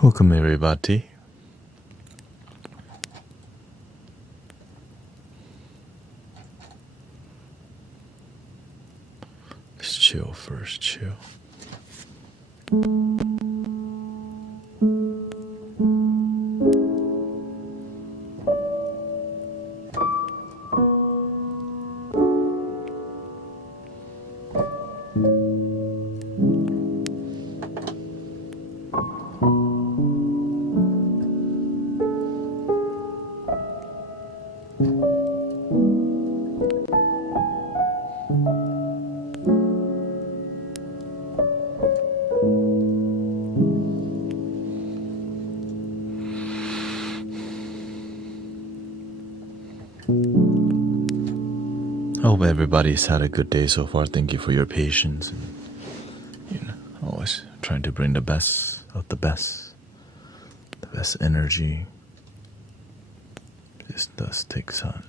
Welcome everybody. Let's chill first, chill. I hope everybody's had a good day so far. Thank you for your patience and always trying to bring the best out the best energy. This does take time.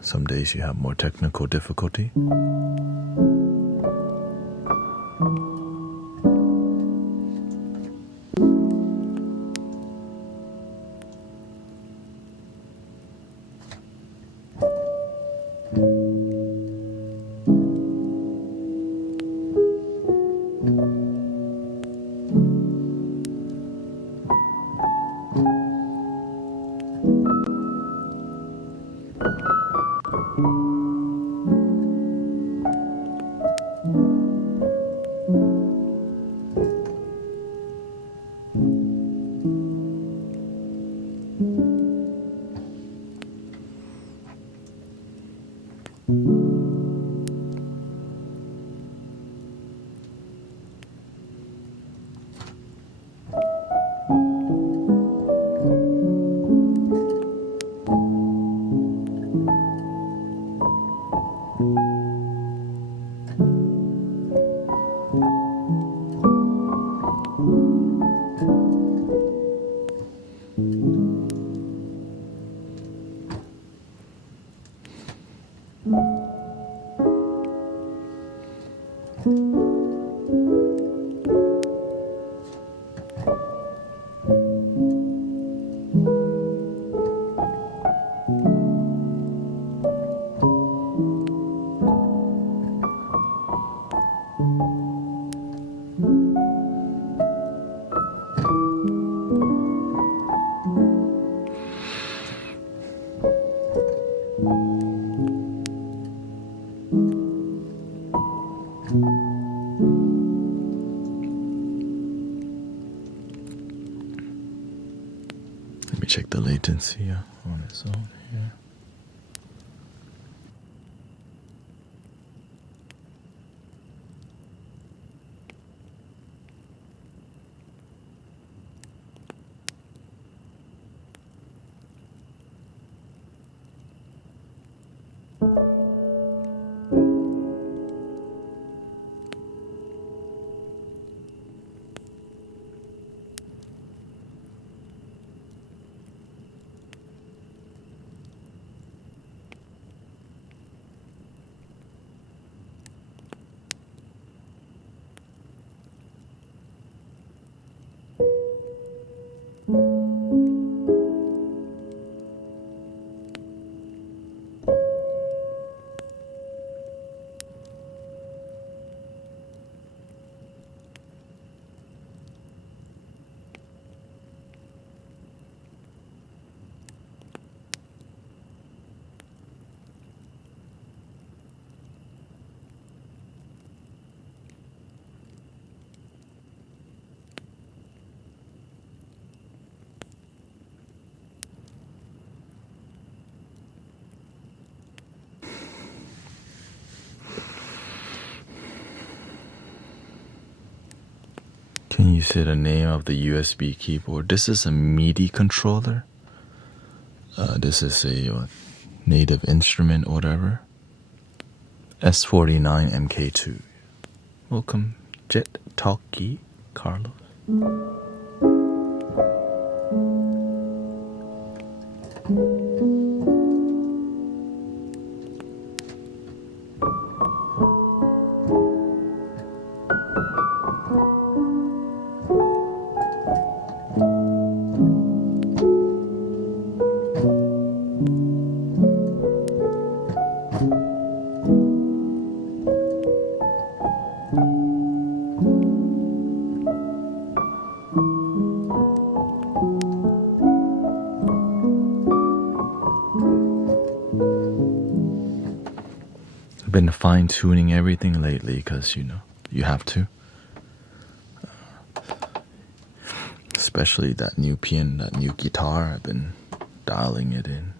Some days you have more technical difficulty. Let me check the latency on its own here. Can you say the name of the USB keyboard? This is a MIDI controller. This is a native instrument or whatever. S49 MK2. Welcome, Jet Talkie, Carlos. Been fine-tuning everything lately because you have to, especially that new piano, that new guitar. I've been dialing it in.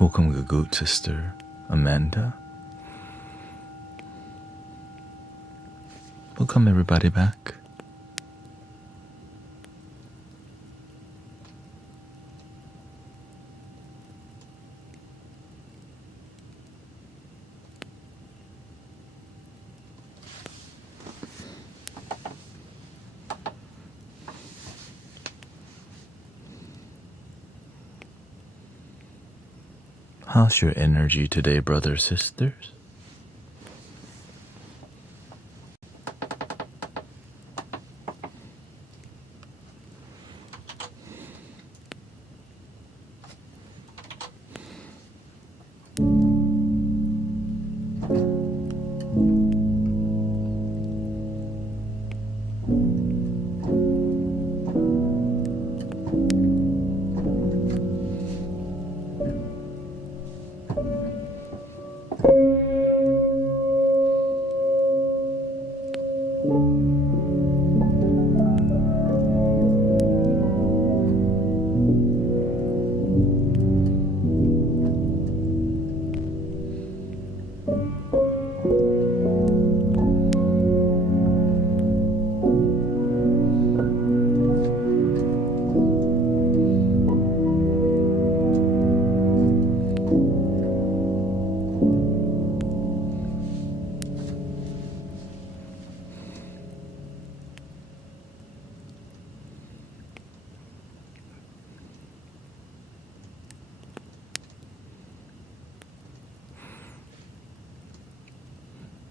Welcome, the good sister Amanda. Welcome everybody back. How's your energy today, brothers, sisters?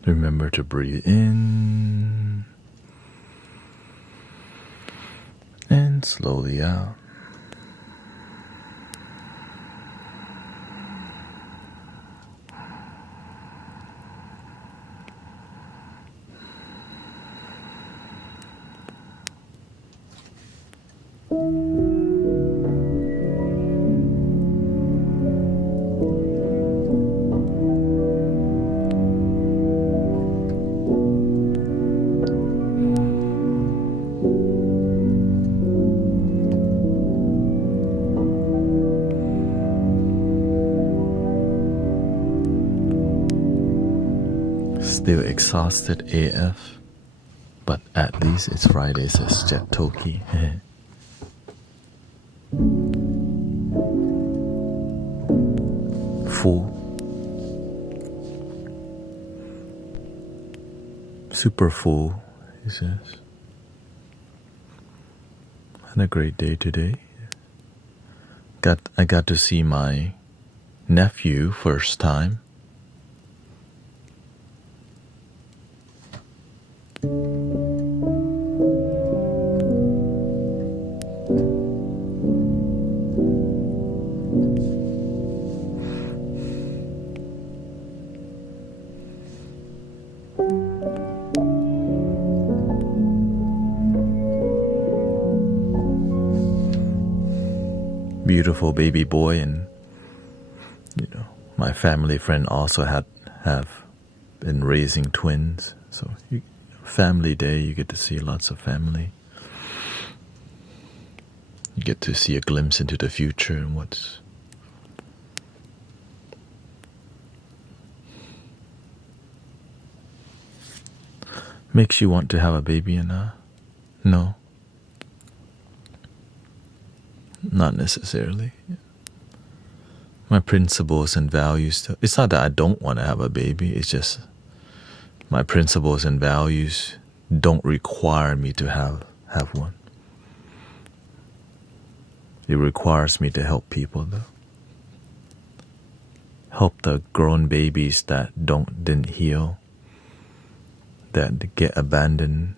Remember to breathe in and slowly out. Still exhausted AF, but at least it's Friday, says Jet Toki. Full. Super full, he says. Had a great day today. I got to see my nephew first time. Beautiful baby boy, and my family friend also have been raising twins, so family day, you get to see lots of family. You get to see a glimpse into the future and what's makes you want to have a baby. And no, not necessarily. My principles and values, it's not that I don't want to have a baby, it's just my principles and values don't require me to have one. It requires me to help people, though. Help the grown babies that didn't heal, that get abandoned,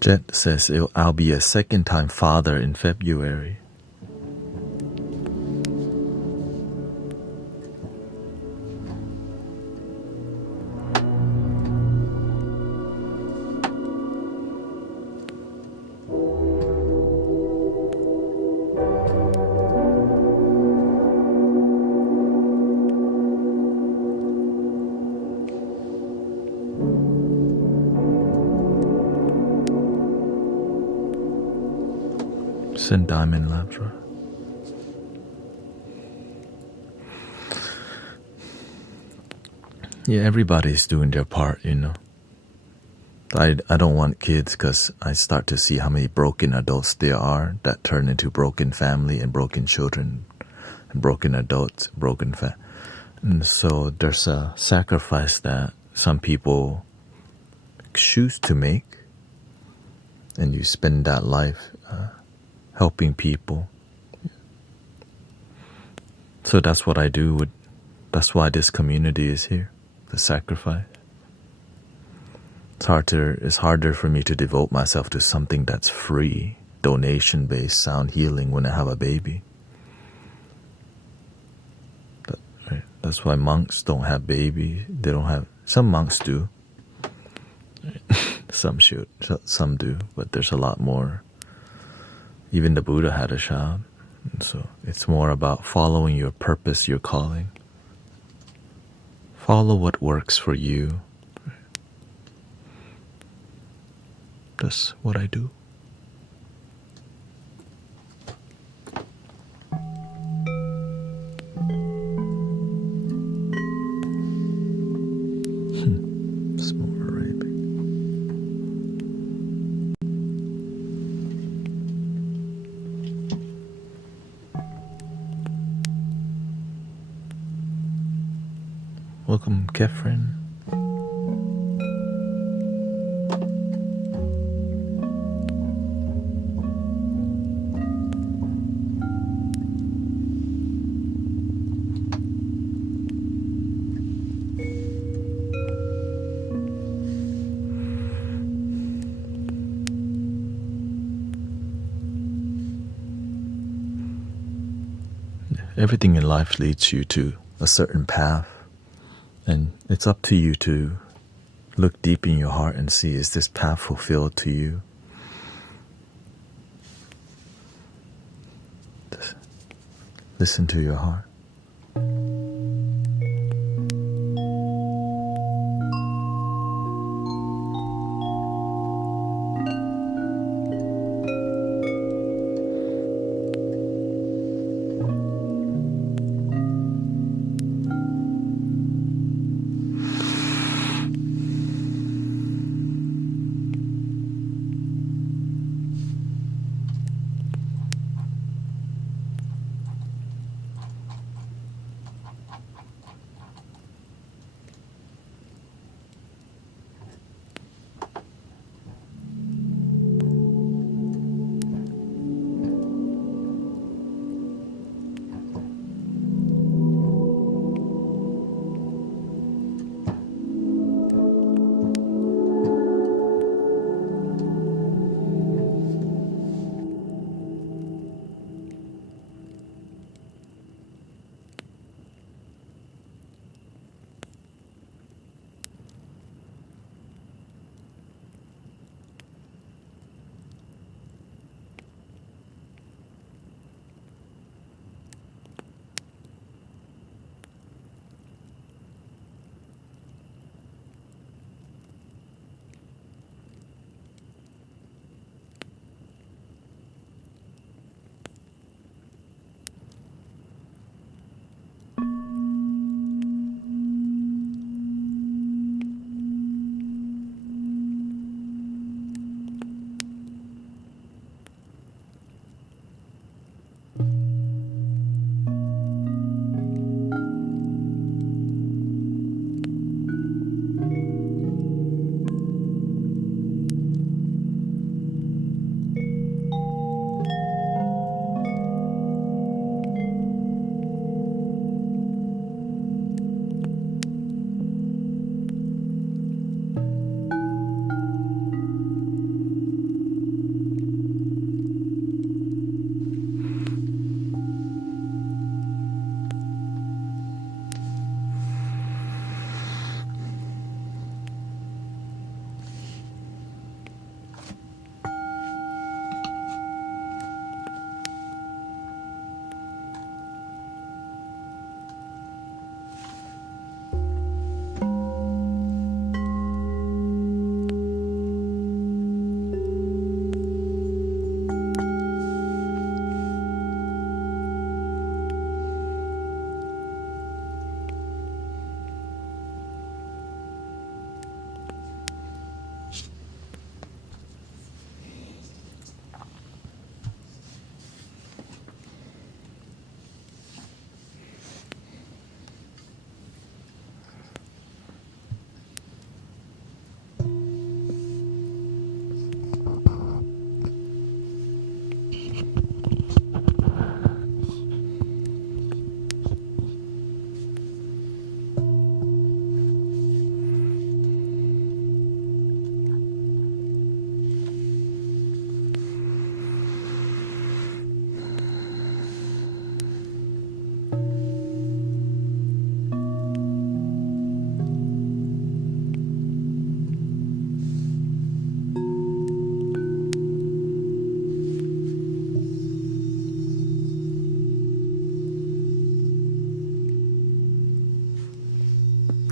Jet says I'll be a second-time father in February. Send Diamond Labra. Yeah, everybody's doing their part, I don't want kids because I start to see how many broken adults there are that turn into broken family and broken children and broken adults, and so there's a sacrifice that some people choose to make, and you spend that life helping people. So that's what I do. That's why this community is here, the sacrifice. It's harder for me to devote myself to something that's free, donation-based sound healing when I have a baby. Right? That's why monks don't have babies. They don't have. Some monks do. Some do, but there's a lot more. Even the Buddha had a child. And so it's more about following your purpose, your calling. Follow what works for you. That's what I do. Small Arabic. Welcome, Kefren. Everything in life leads you to a certain path, and it's up to you to look deep in your heart and see, is this path fulfilled to you? Just listen to your heart.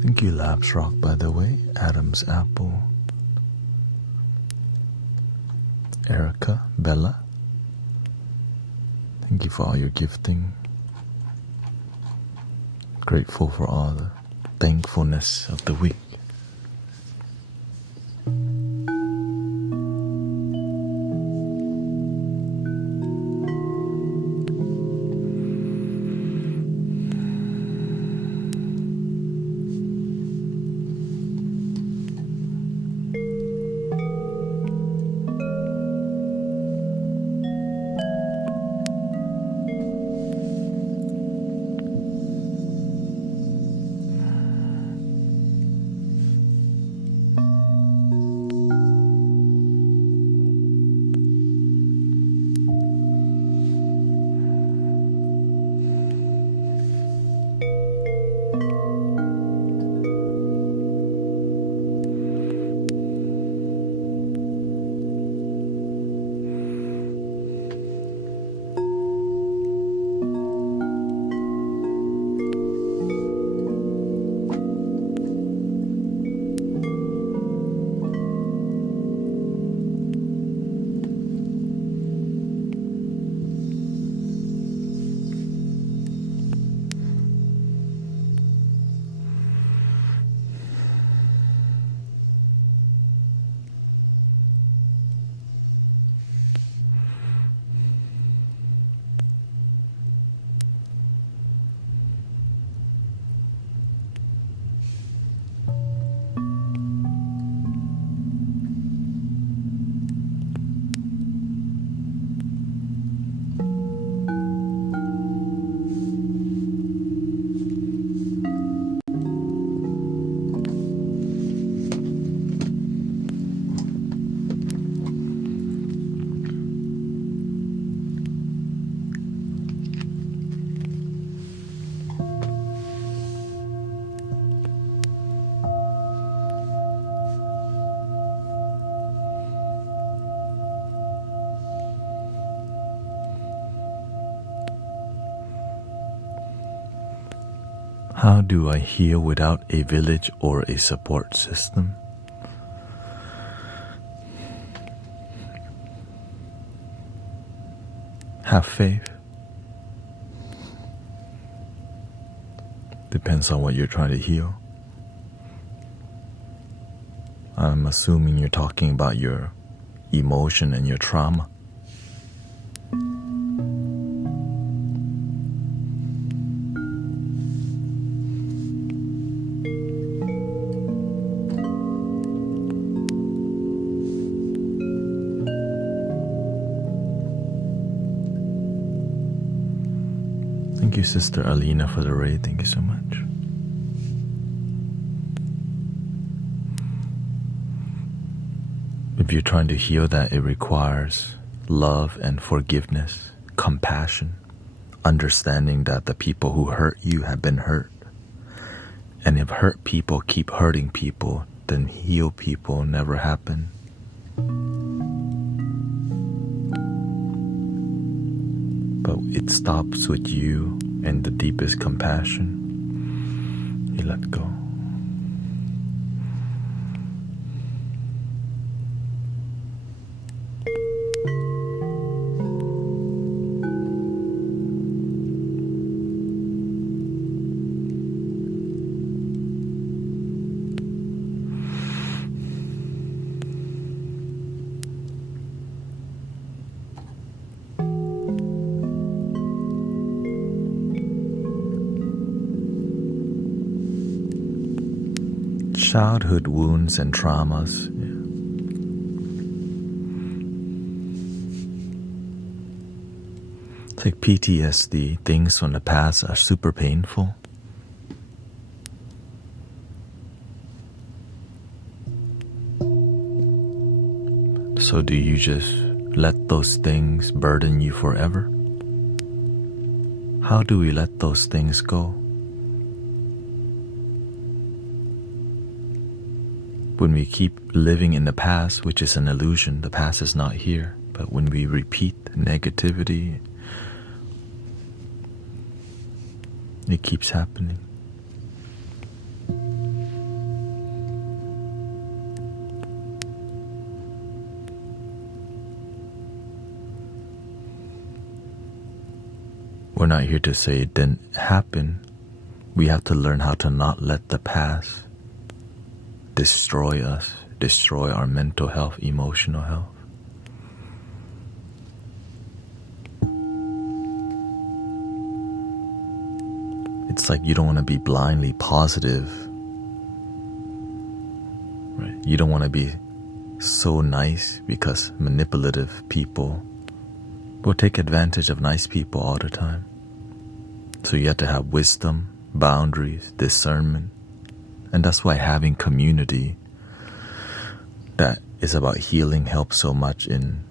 Thank you, Labs Rock, by the way. Adam's Apple. Erica, Bella. Thank you for all your gifting. Grateful for all the thankfulness of the week. How do I heal without a village or a support system? Have faith. Depends on what you're trying to heal. I'm assuming you're talking about your emotion and your trauma. Thank you, Sister Alina, for the raid. Thank you so much. If you're trying to heal that, it requires love and forgiveness, compassion, understanding that the people who hurt you have been hurt. And if hurt people keep hurting people, then heal people never happen. But it stops with you and the deepest compassion. You let go. Childhood wounds and traumas. It's like PTSD. Things from the past are super painful. So do you just let those things burden you forever? How do we let those things go? When we keep living in the past, which is an illusion, the past is not here. But when we repeat negativity, it keeps happening. We're not here to say it didn't happen. We have to learn how to not let the past destroy us, destroy our mental health, emotional health. It's like you don't want to be blindly positive, right? You don't want to be so nice because manipulative people will take advantage of nice people all the time. So you have to have wisdom, boundaries, discernment. And that's why having community that is about healing helps so much in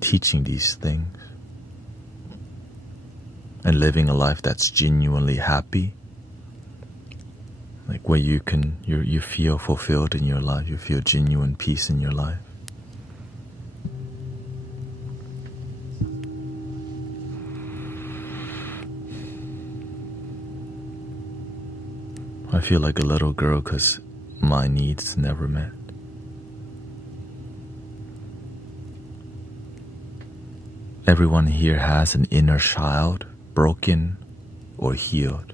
teaching these things and living a life that's genuinely happy, like where you feel fulfilled in your life, you feel genuine peace in your life. I feel like a little girl because my needs never met. Everyone here has an inner child, broken or healed.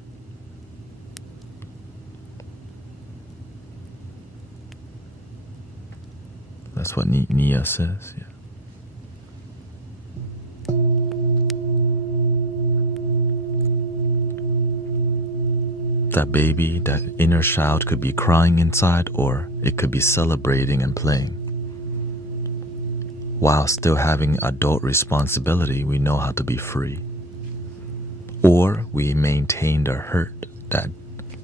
That's what Nia says. Yeah. That baby, that inner child could be crying inside, or it could be celebrating and playing. While still having adult responsibility, we know how to be free. Or we maintain the hurt that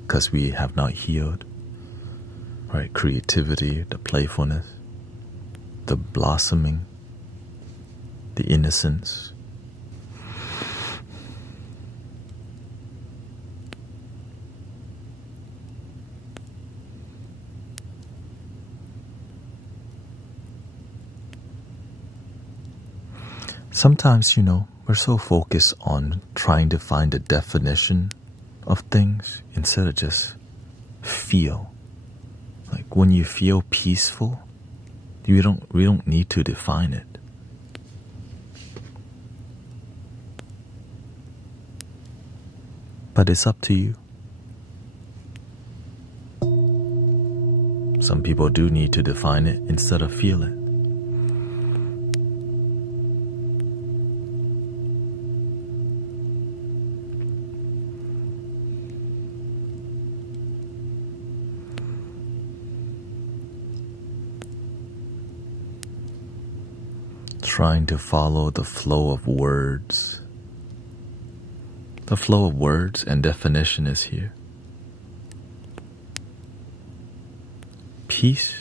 because we have not healed. Right? Creativity, the playfulness, the blossoming, the innocence. Sometimes, we're so focused on trying to find a definition of things instead of just feel. Like when you feel peaceful, we don't need to define it. But it's up to you. Some people do need to define it instead of feel it. Trying to follow the flow of words. The flow of words and definition is here. Peace.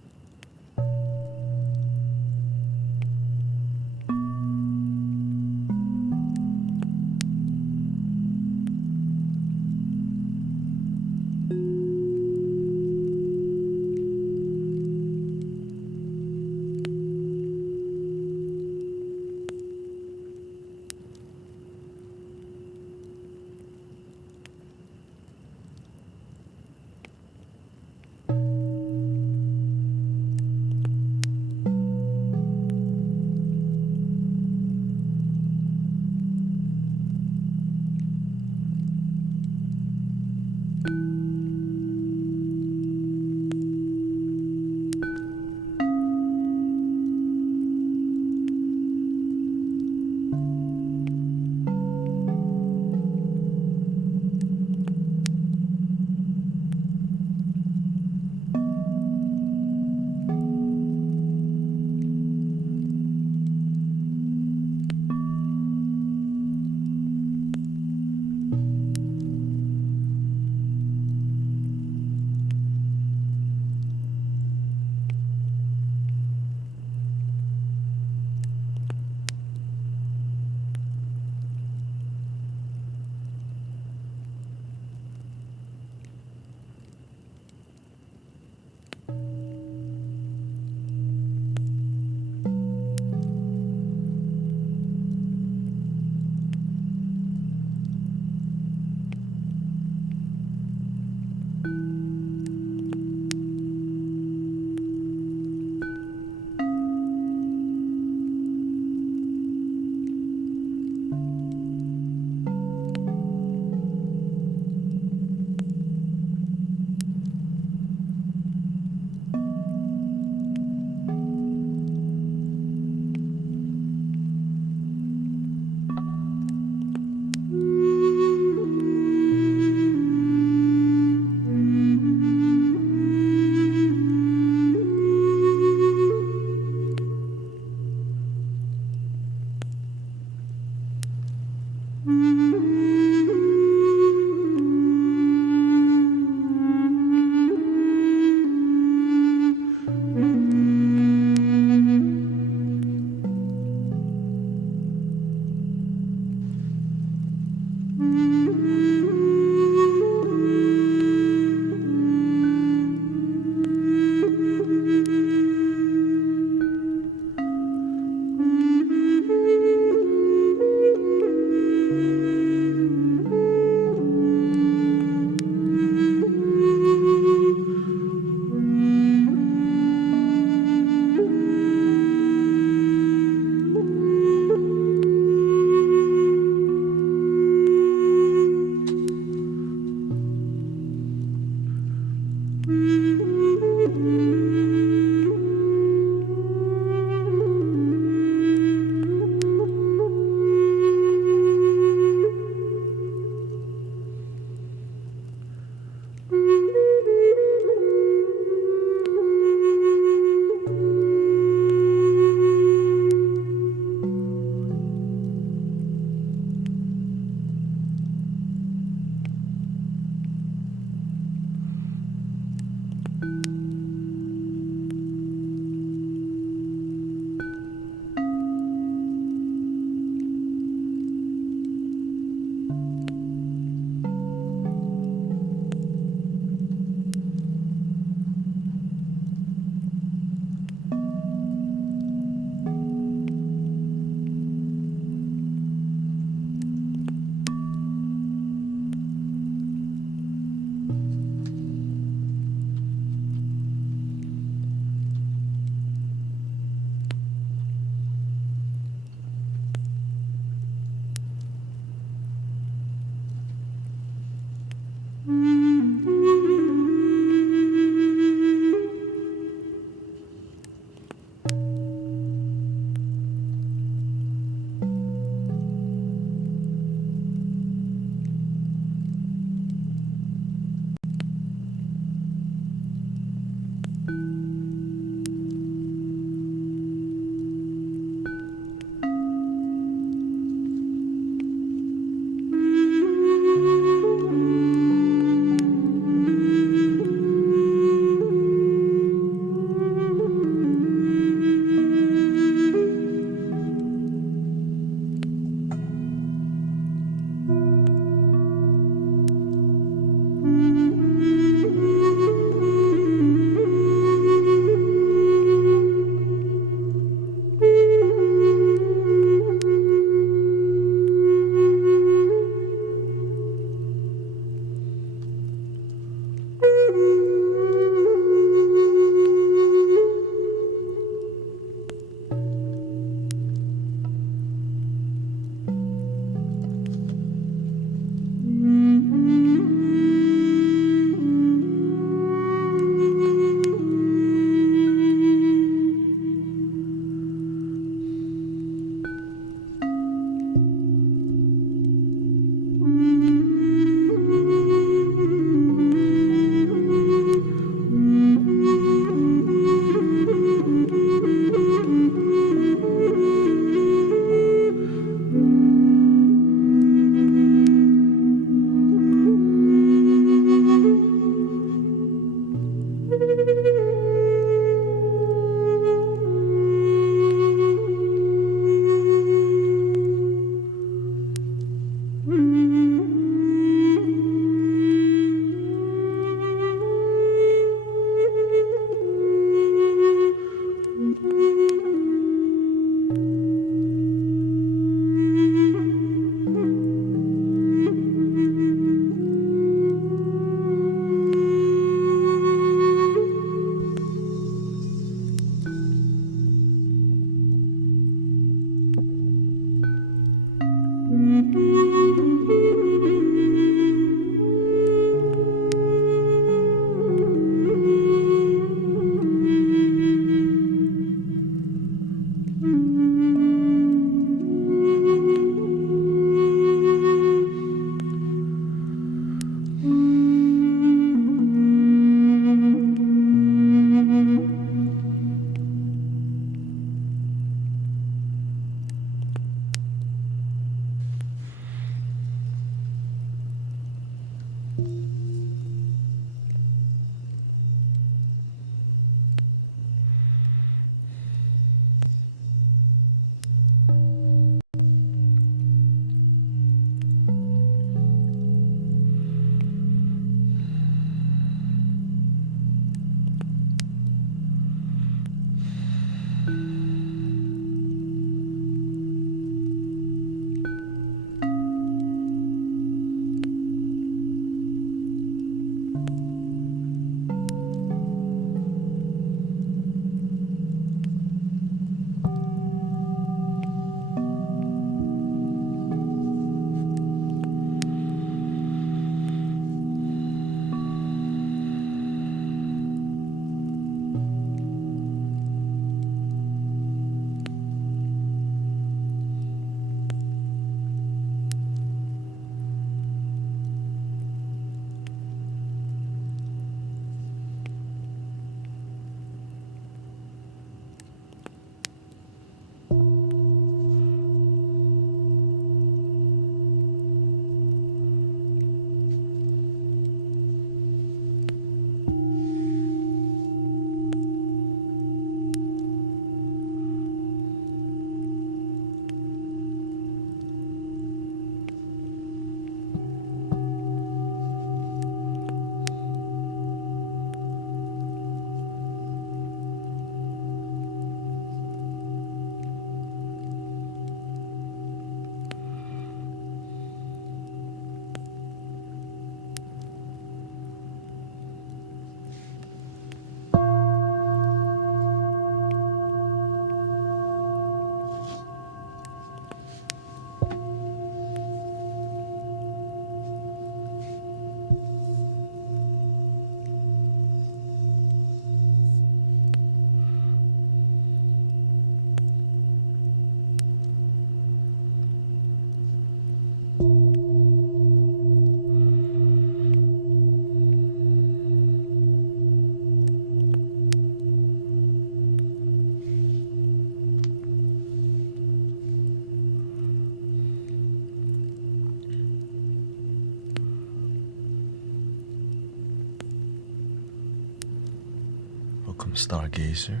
Welcome, Stargazer.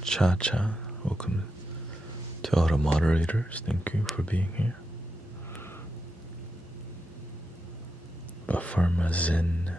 Cha Cha, welcome to all the moderators. Thank you for being here. Bafarma Zen.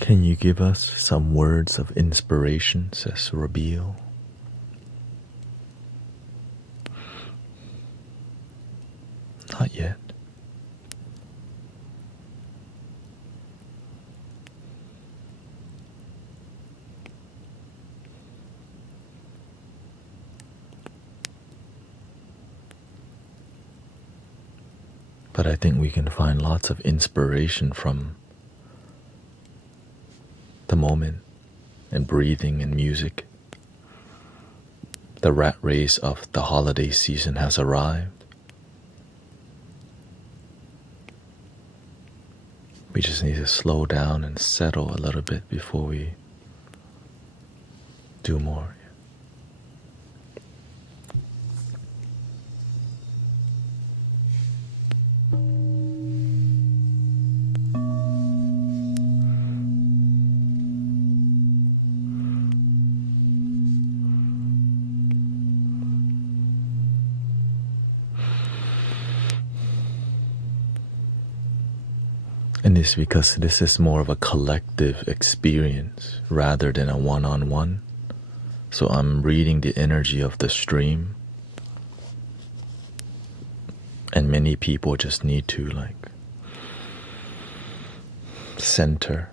Can you give us some words of inspiration, says Rabiel? Not yet. But I think we can find lots of inspiration from the moment and breathing and music. The rat race of the holiday season has arrived. We just need to slow down and settle a little bit before we do more. And it's because this is more of a collective experience rather than a one-on-one. So I'm reading the energy of the stream. And many people just need to center.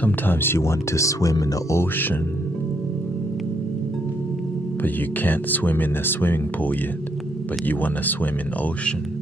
Sometimes you want to swim in the ocean, but you can't swim in a swimming pool yet, but you want to swim in the ocean.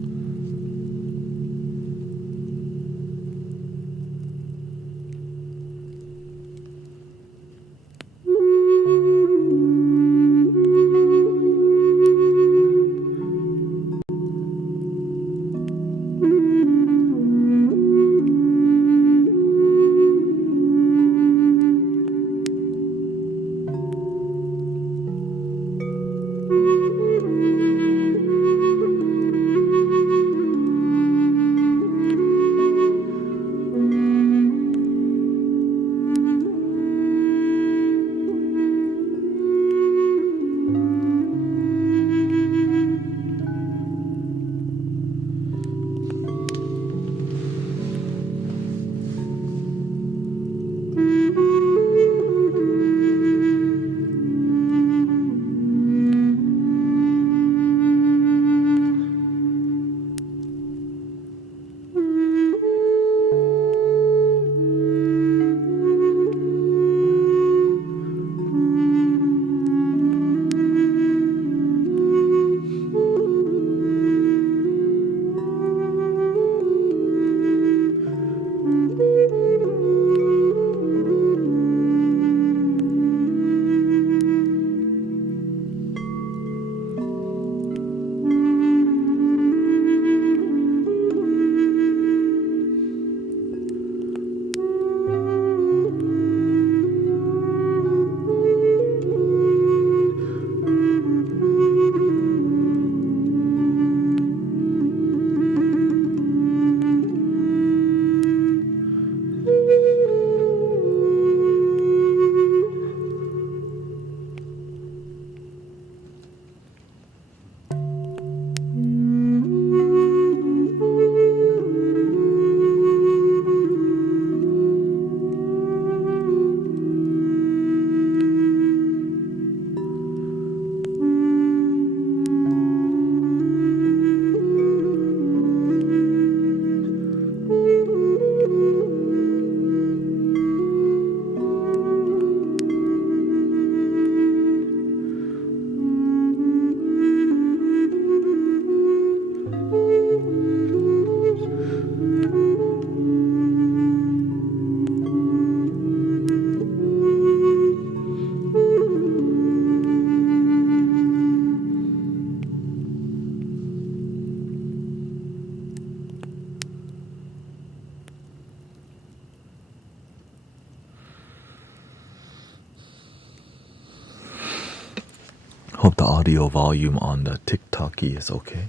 Hope the audio volume on the TikTok is okay.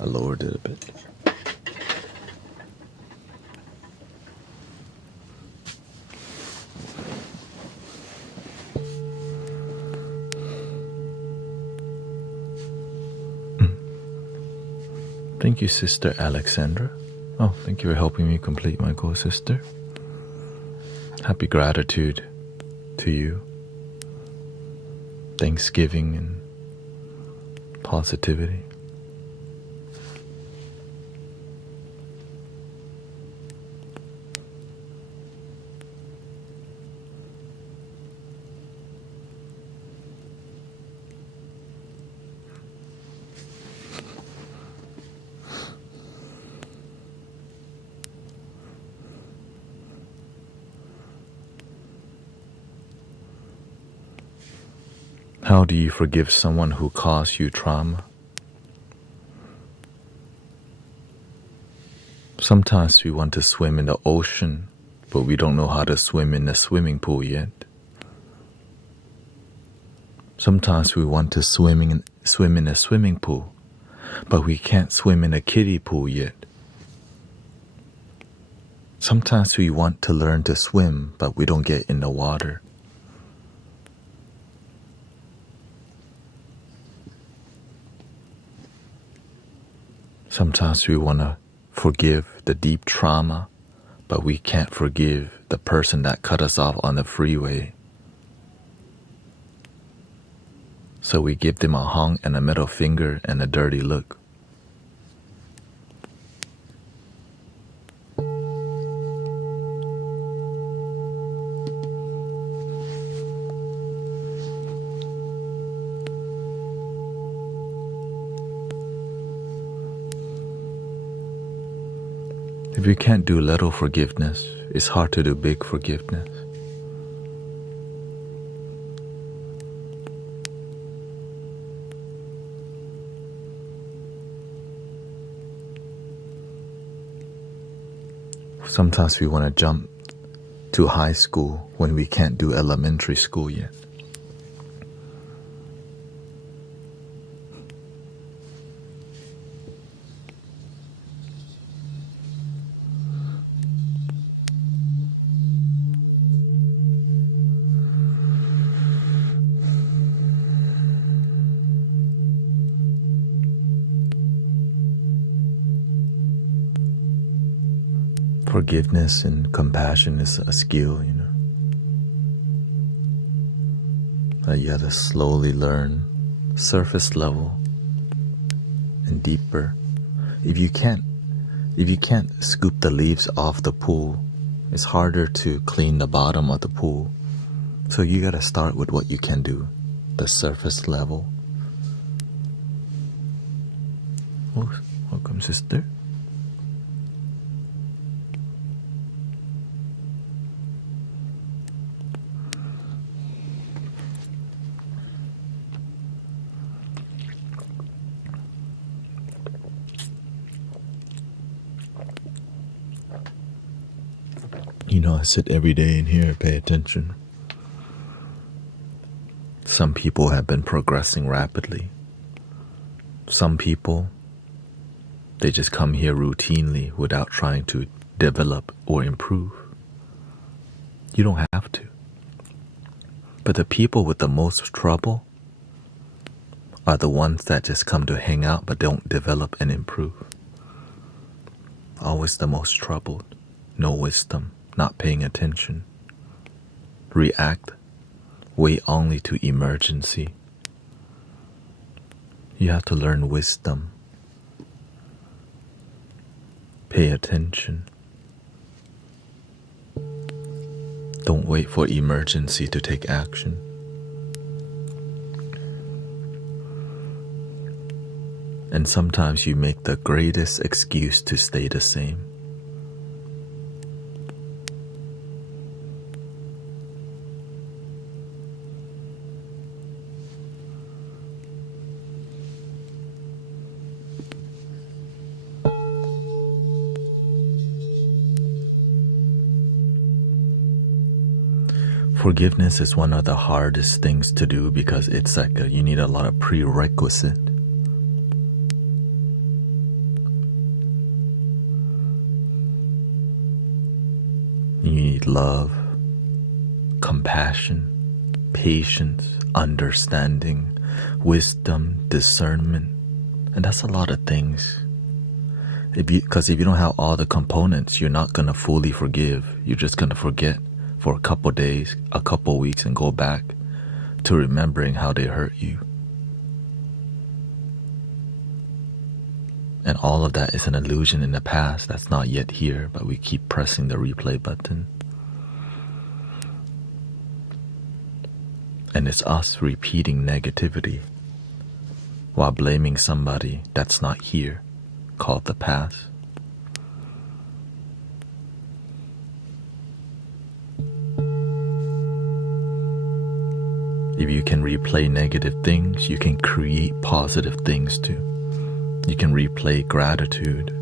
I lowered it a bit. Thank you, Sister Alexandra. Oh, thank you for helping me complete my goal, sister. Happy gratitude to you. Thanksgiving and positivity. How do you forgive someone who caused you trauma? Sometimes we want to swim in the ocean, but we don't know how to swim in a swimming pool yet. Sometimes we want to swim in a swimming pool, but we can't swim in a kiddie pool yet. Sometimes we want to learn to swim, but we don't get in the water. Sometimes we want to forgive the deep trauma, but we can't forgive the person that cut us off on the freeway. So we give them a honk and a middle finger and a dirty look. If you can't do little forgiveness, it's hard to do big forgiveness. Sometimes we want to jump to high school when we can't do elementary school yet. Forgiveness and compassion is a skill, that you have to slowly learn, surface level and deeper. If you can't scoop the leaves off the pool, it's harder to clean the bottom of the pool. So you gotta start with what you can do, the surface level. Oh, welcome, sister. I sit every day in here, pay attention. Some people have been progressing rapidly. Some people, they just come here routinely without trying to develop or improve. You don't have to. But the people with the most trouble are the ones that just come to hang out but don't develop and improve. Always the most troubled, no wisdom, not paying attention, react, wait only to emergency. You have to learn wisdom, pay attention. Don't wait for emergency to take action. And sometimes you make the greatest excuse to stay the same. Forgiveness is one of the hardest things to do because it's like you need a lot of prerequisite. You need love, compassion, patience, understanding, wisdom, discernment, and that's a lot of things. Because if you don't have all the components, you're not going to fully forgive. You're just going to forget for a couple days, a couple weeks, and go back to remembering how they hurt you. And all of that is an illusion in the past that's not yet here, but we keep pressing the replay button. And it's us repeating negativity while blaming somebody that's not here, called the past. If you can replay negative things, you can create positive things too. You can replay gratitude.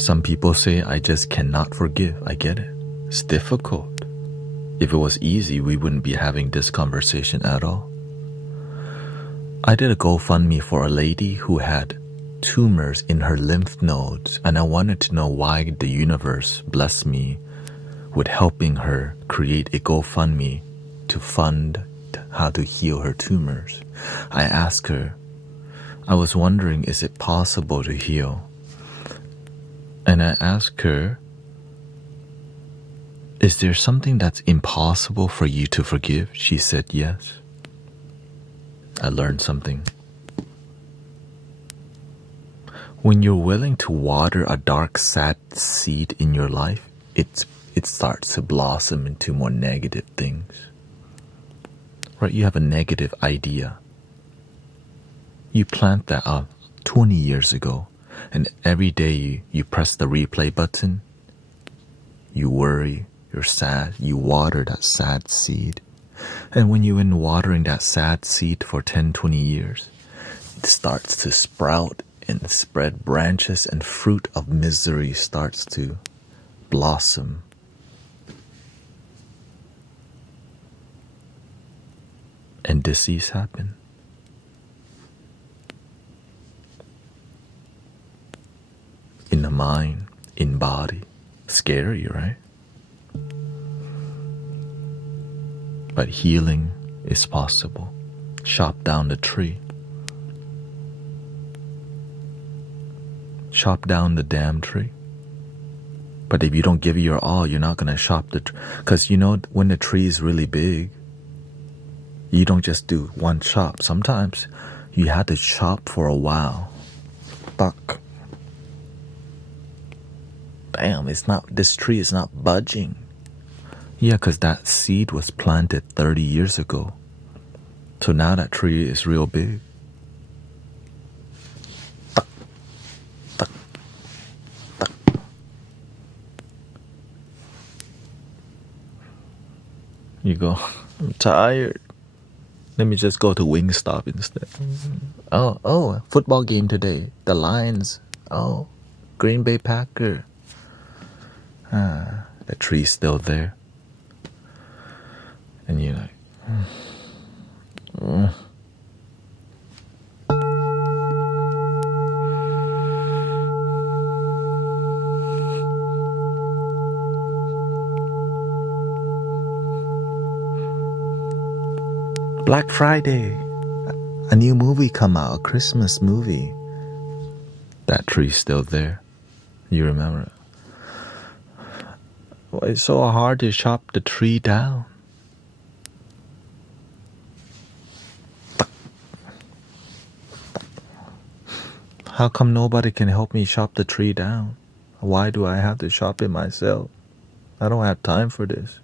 Some people say, I just cannot forgive. I get it. It's difficult. If it was easy, we wouldn't be having this conversation at all. I did a GoFundMe for a lady who had tumors in her lymph nodes, and I wanted to know why the universe blessed me with helping her create a GoFundMe to fund how to heal her tumors. I asked her, I was wondering, is it possible to heal? And I asked her, is there something that's impossible for you to forgive? She said yes. I learned something. When you're willing to water a dark, sad seed in your life, it starts to blossom into more negative things. Right? You have a negative idea. You plant that 20 years ago, and every day you press the replay button, you worry, you're sad, you water that sad seed. And when you've been watering that sad seed for 10, 20 years, it starts to sprout and spread branches, and fruit of misery starts to blossom. And disease happen. In the mind, in body. Scary, right? But healing is possible. Chop down the tree. Chop down the damn tree. But if you don't give it your all, you're not going to chop the tree. Because you know, when the tree is really big, you don't just do one chop. Sometimes you have to chop for a while. Fuck. Damn, this tree is not budging. Yeah, because that seed was planted 30 years ago. So now that tree is real big. You go, I'm tired. Let me just go to Wingstop instead. Oh, football game today. The Lions. Oh, Green Bay Packer. The tree's still there. And you're like, Black Friday. A new movie come out, a Christmas movie. That tree's still there. You remember it? Well, it's so hard to chop the tree down. How come nobody can help me chop the tree down? Why do I have to chop it myself? I don't have time for this.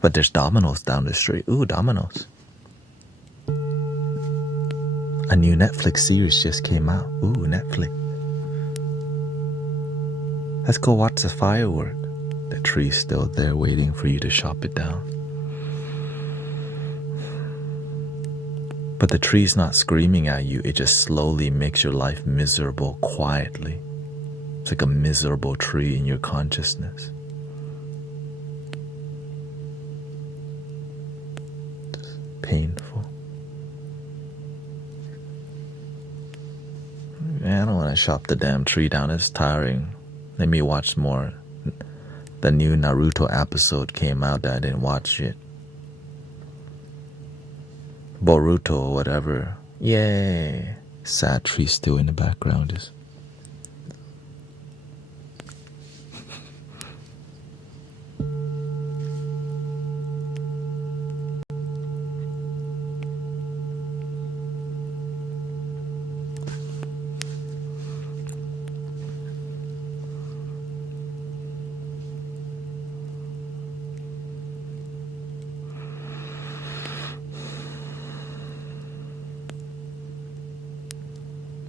But there's Domino's down the street. Ooh, Domino's. A new Netflix series just came out. Ooh, Netflix. Let's go watch the firework. The tree's still there waiting for you to chop it down. But the tree's not screaming at you. It just slowly makes your life miserable quietly. It's like a miserable tree in your consciousness. It's painful. Man, I don't want to chop the damn tree down. It's tiring. Let me watch more. The new Naruto episode came out that I didn't watch yet. Boruto or whatever. Yay. Sad tree still in the background is.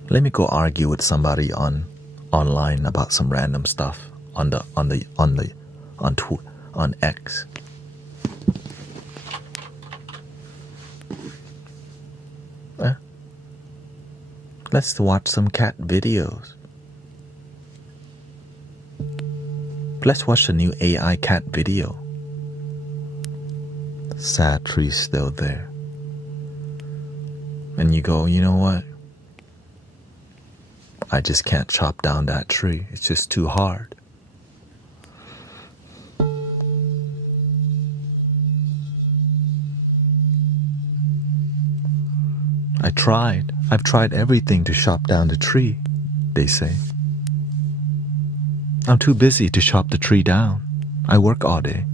Let me go argue with somebody online about some random stuff on X. Let's watch some cat videos. Let's watch the new AI cat video. Sad tree still there. And you go, you know what? I just can't chop down that tree. It's just too hard. I've tried everything to chop down the tree, they say. I'm too busy to chop the tree down. I work all day.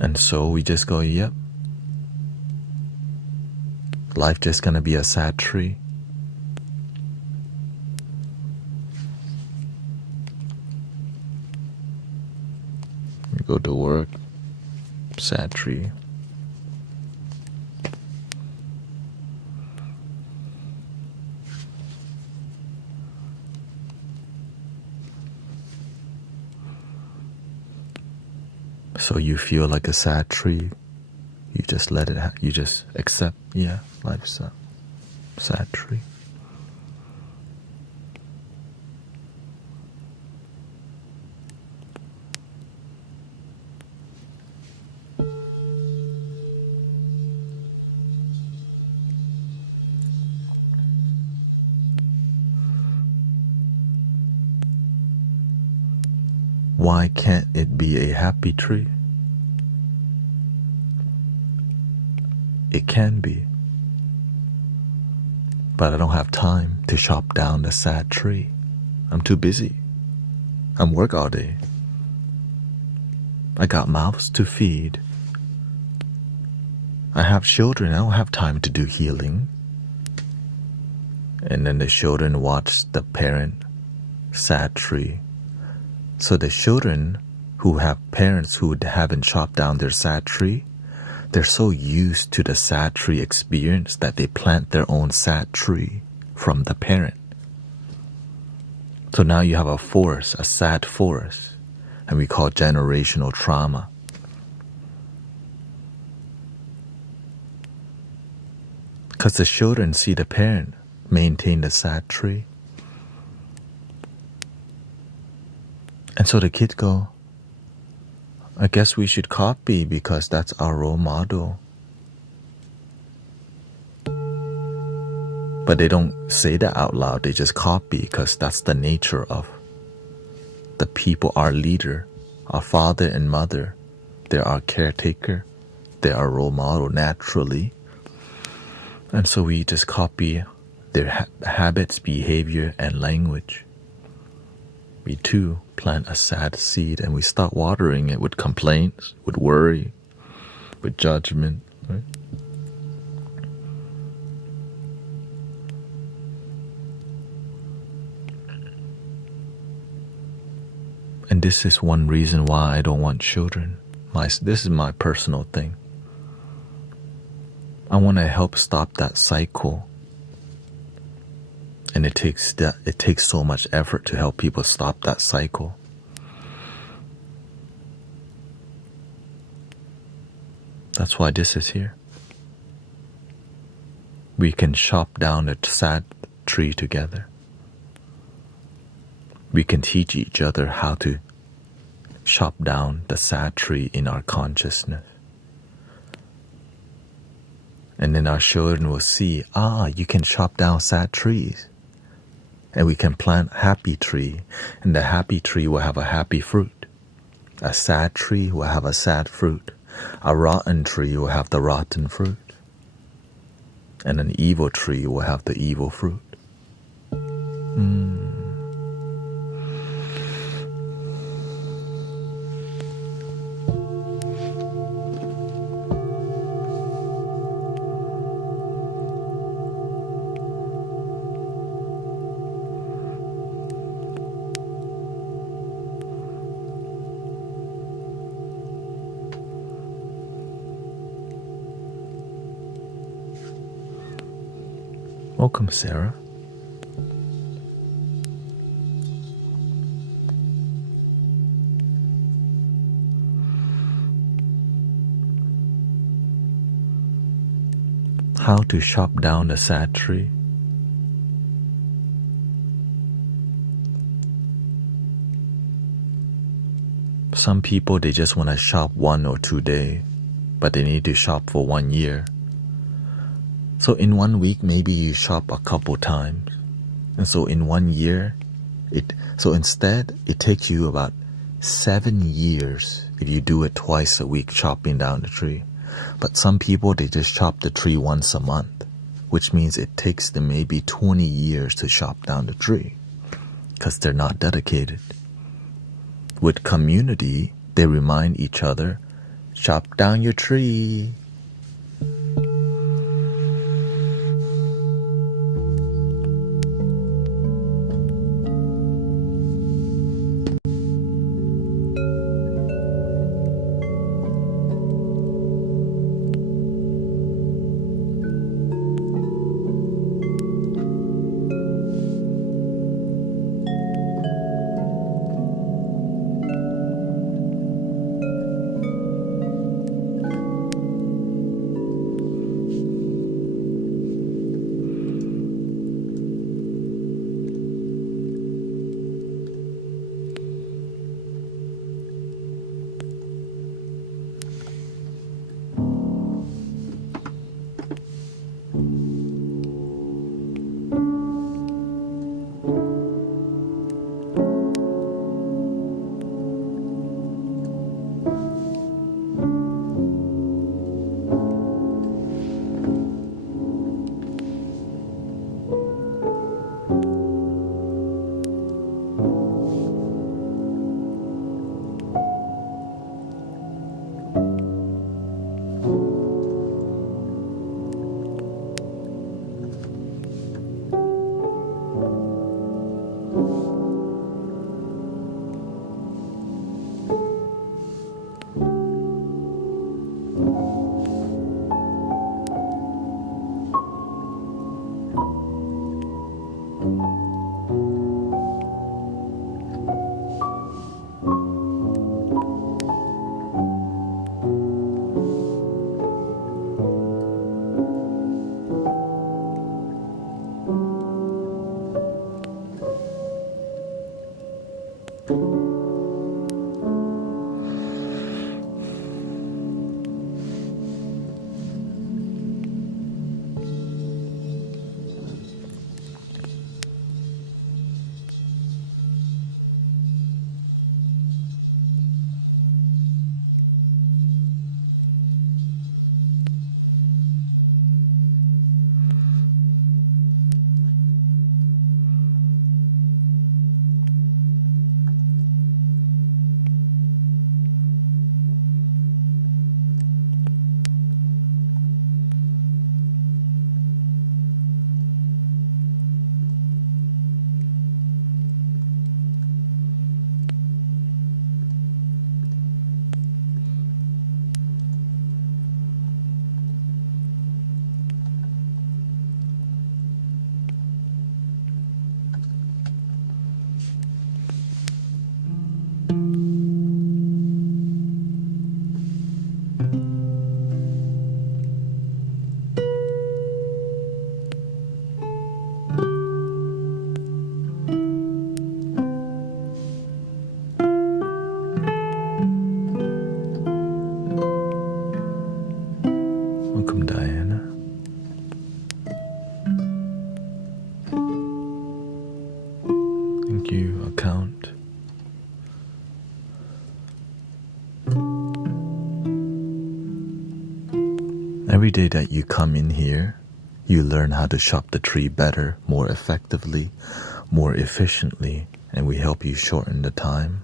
And so we just go, yep. Life just gonna be a sad tree. go to work, sad tree. So you feel like a sad tree. You just let it. You just accept. Yeah, life's a sad tree. Why can't it be a happy tree? It can be. But I don't have time to chop down the sad tree. I'm too busy. I'm work all day. I got mouths to feed. I have children. I don't have time to do healing. And then the children watch the parent sad tree. So the children who have parents who haven't chopped down their sad tree, they're so used to the sad tree experience that they plant their own sad tree from the parent. So now you have a forest, a sad forest, and we call generational trauma. Because the children see the parent maintain the sad tree. And so the kids go, I guess we should copy because that's our role model. But they don't say that out loud. They just copy because that's the nature of the people, our leader, our father and mother. They're our caretaker. They're our role model naturally. And so we just copy their habits, behavior, and language. We too plant a sad seed and we start watering it with complaints, with worry, with judgment. Right? And this is one reason why I don't want children. This is my personal thing. I want to help stop that cycle. And it takes so much effort to help people stop that cycle. That's why this is here. We can chop down a sad tree together. We can teach each other how to chop down the sad tree in our consciousness. And then our children will see, you can chop down sad trees. And we can plant a happy tree, and the happy tree will have a happy fruit. A sad tree will have a sad fruit. A rotten tree will have the rotten fruit. And an evil tree will have the evil fruit. Welcome, Sarah. How to chop down a sad tree. Some people, they just want to chop 1 or 2 days, but they need to chop for 1 year. So in 1 week, maybe you chop a couple times. And so in 1 year, instead, it takes you about 7 years if you do it twice a week, chopping down the tree. But some people, they just chop the tree once a month, which means it takes them maybe 20 years to chop down the tree because they're not dedicated. With community, they remind each other, chop down your tree. Thank you, account. Every day that you come in here, you learn how to chop the tree better, more effectively, more efficiently, and we help you shorten the time.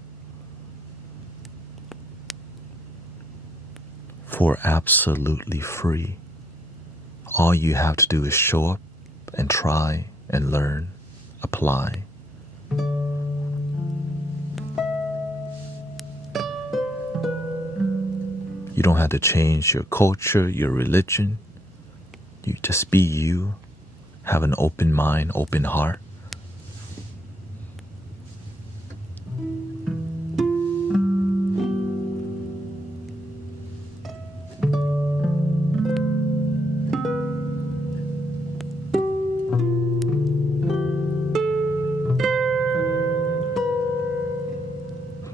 For absolutely free. All you have to do is show up and try and learn, apply. You don't have to change your culture, your religion. You just be you. Have an open mind, open heart.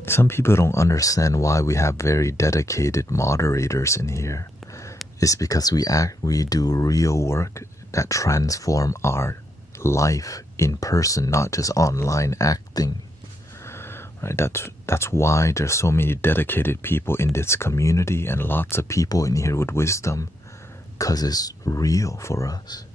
Some people don't understand why we have very dedicated moderators in here. It's because we do real work that transform our life in person, not just online acting. Right? That's why there's so many dedicated people in this community and lots of people in here with wisdom, because it's real for us.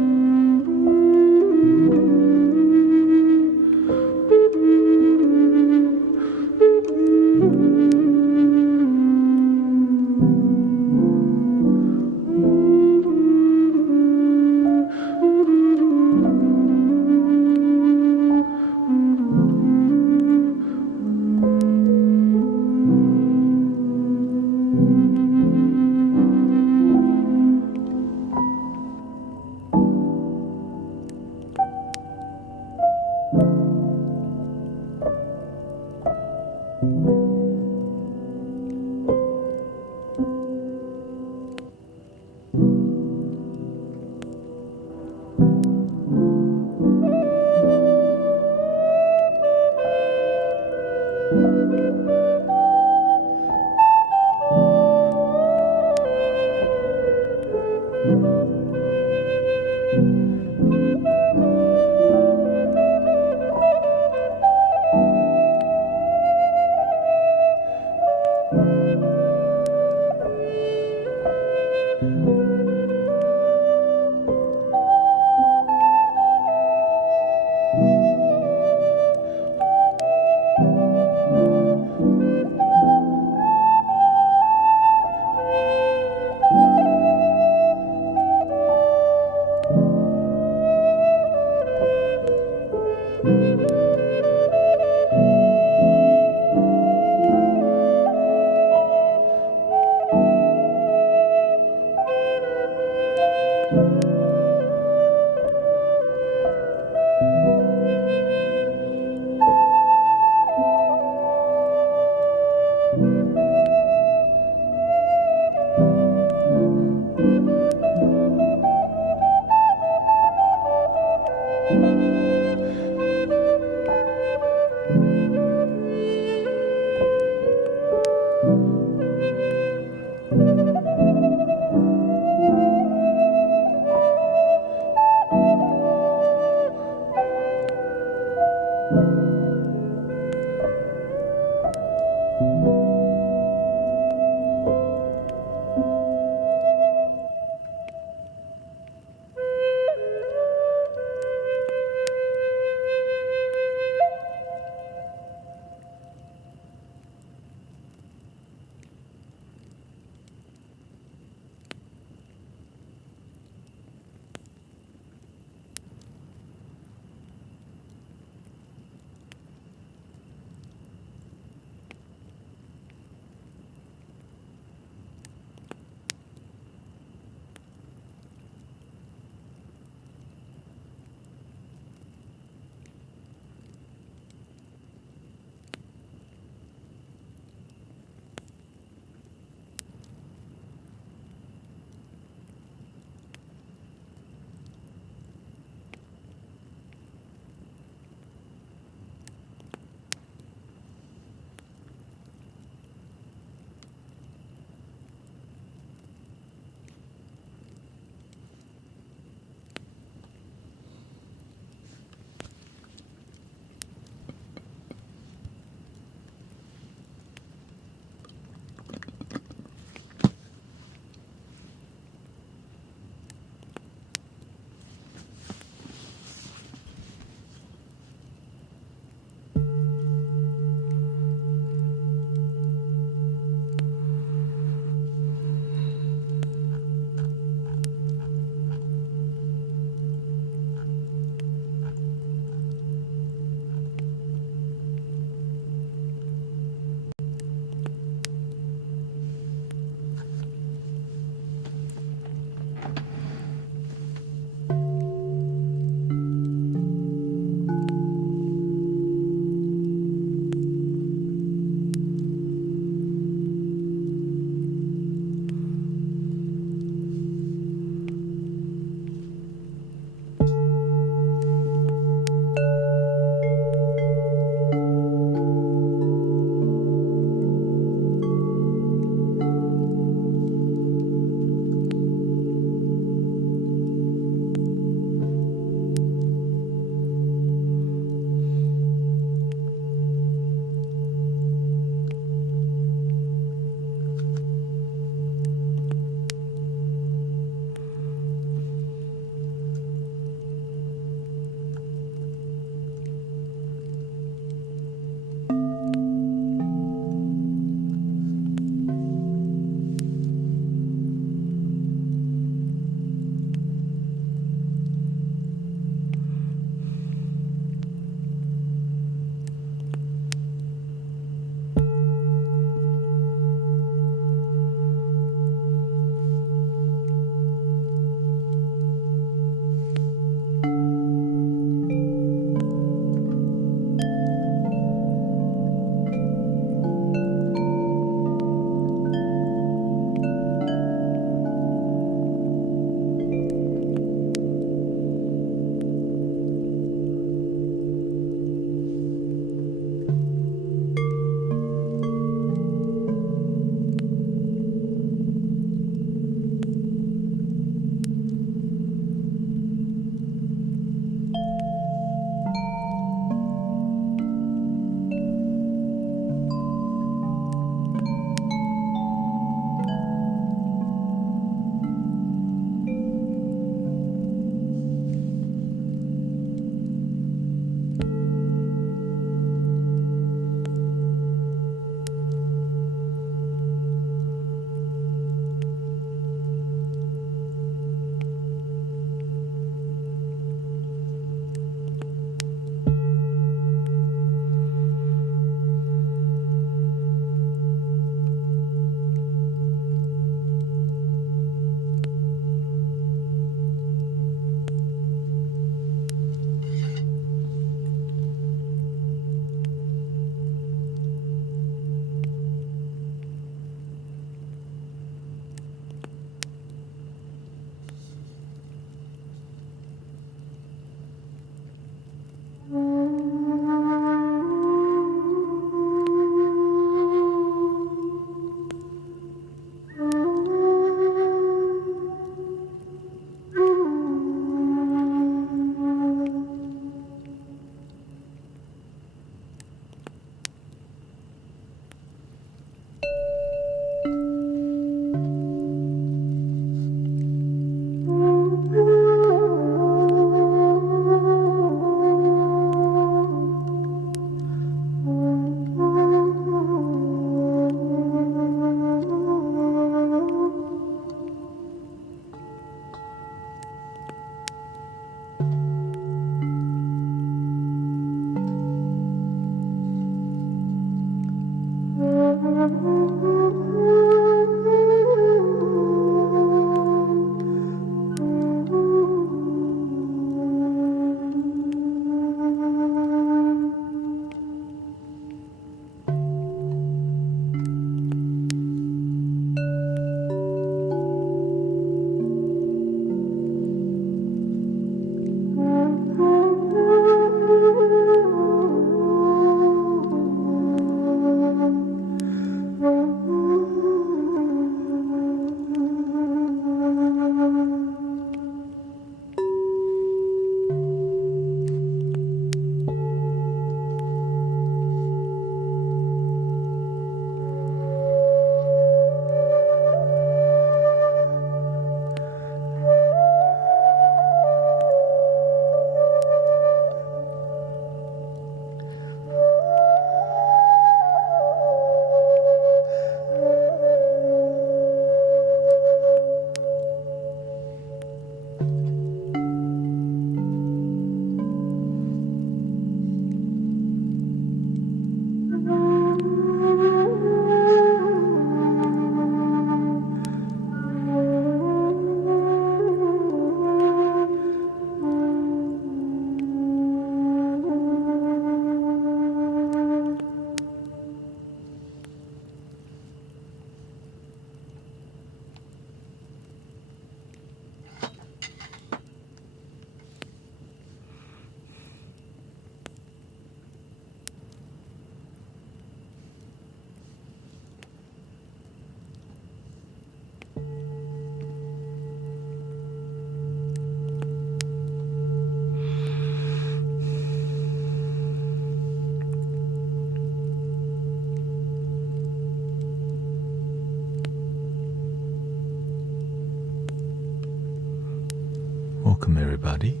Welcome, everybody.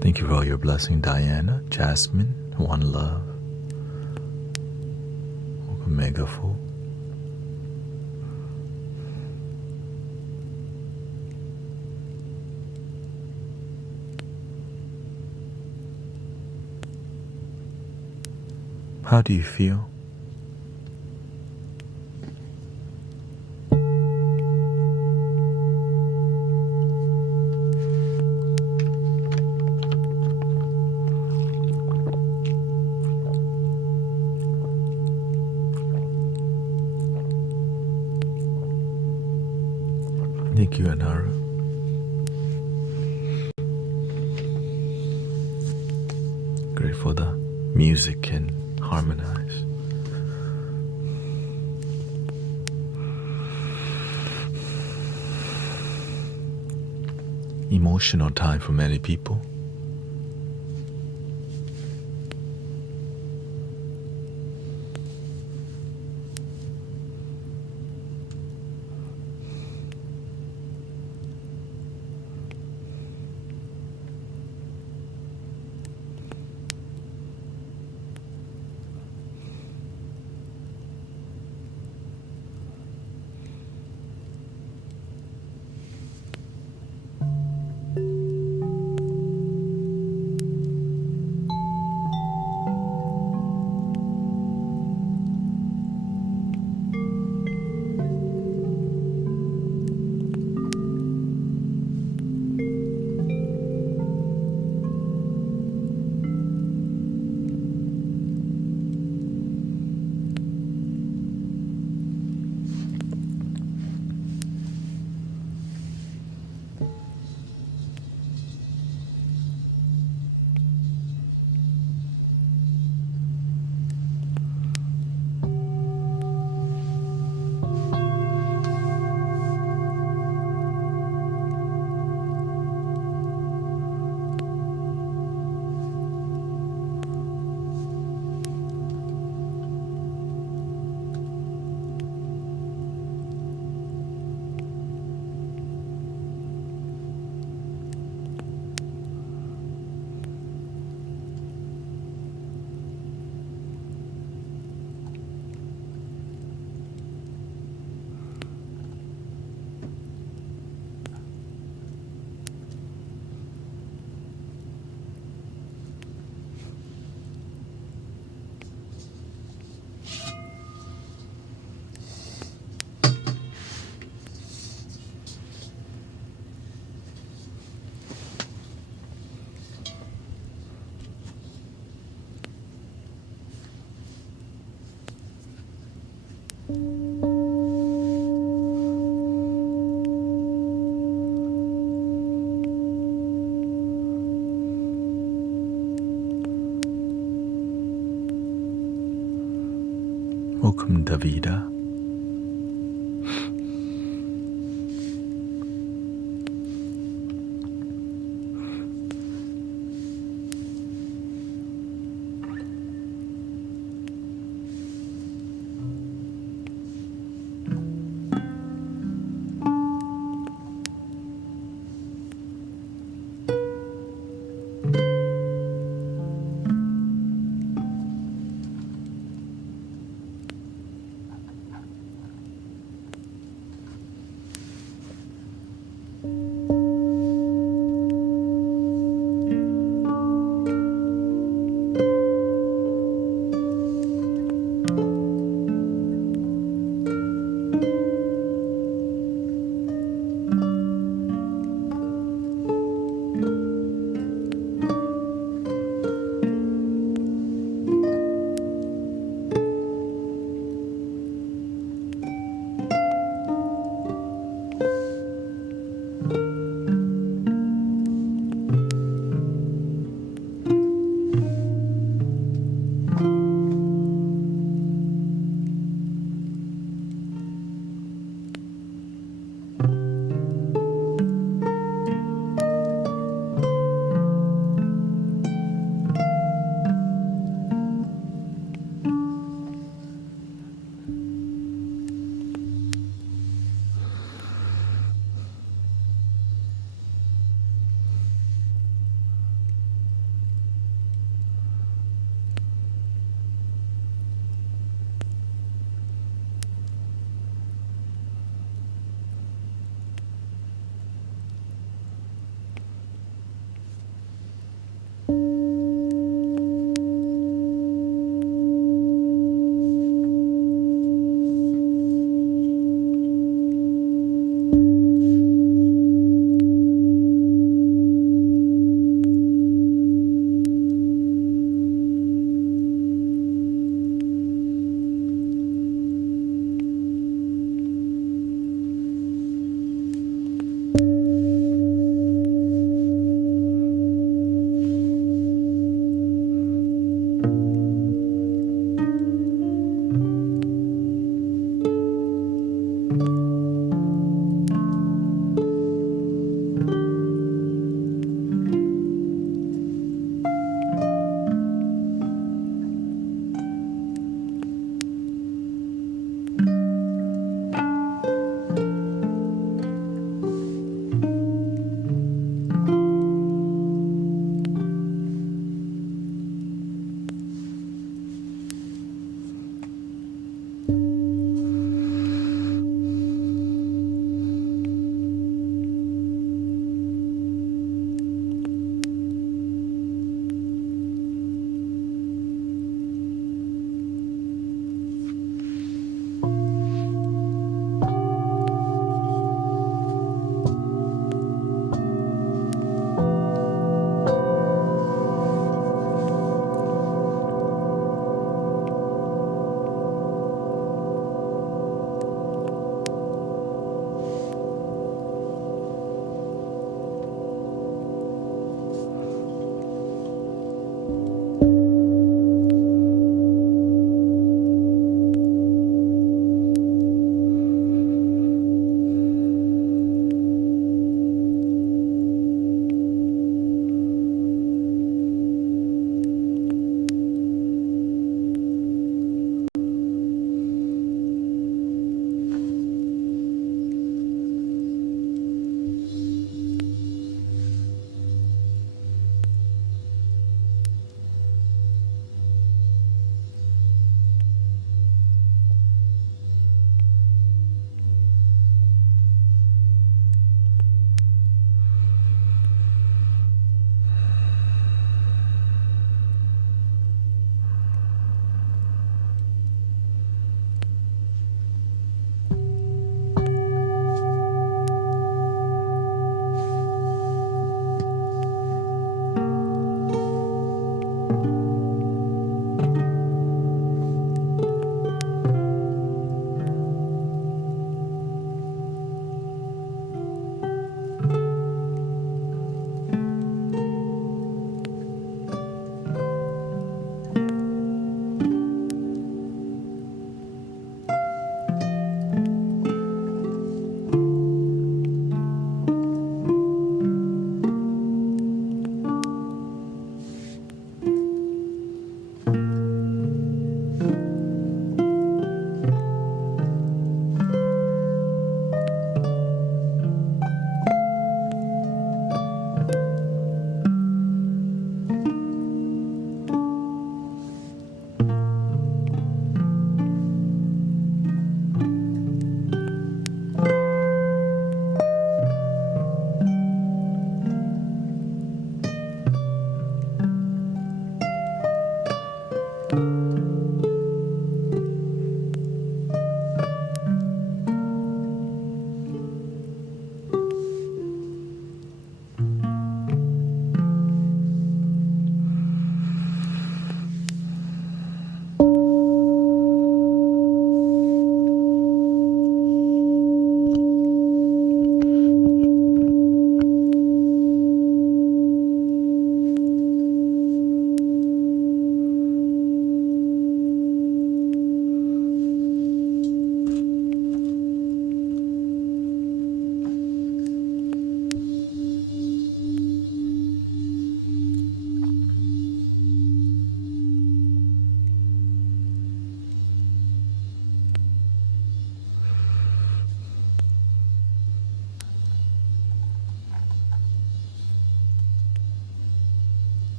Thank you for all your blessing, Diana, Jasmine, One Love. Welcome, Megaful. How do you feel? Thank you, Anara. Great for the music can harmonize. Emotional time for many people. Welcome, Davida.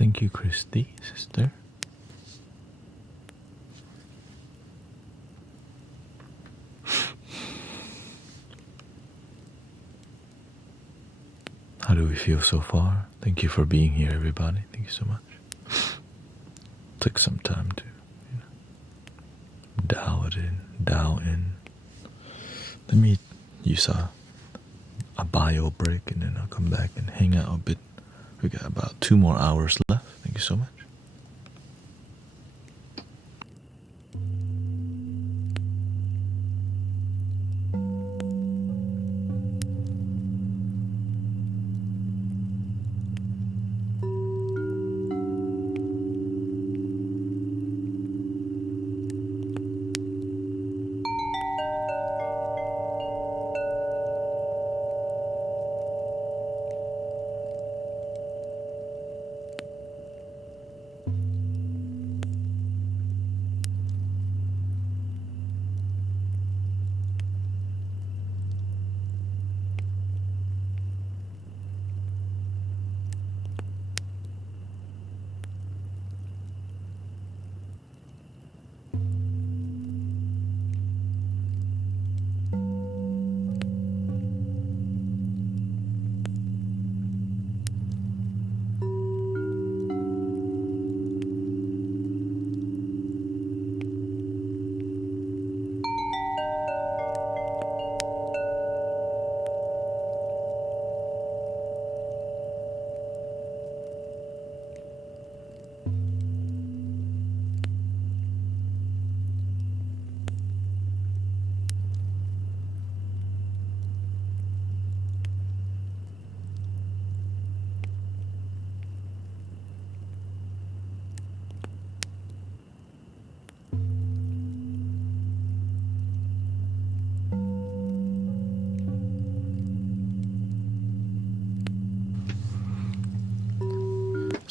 Thank you, Christy, sister. How do we feel so far? Thank you for being here, everybody. Thank you so much. Took some time to dial in. Let me use a bio break, and then I'll come back and hang out a bit. We got about 2 more hours left. Thank you so much.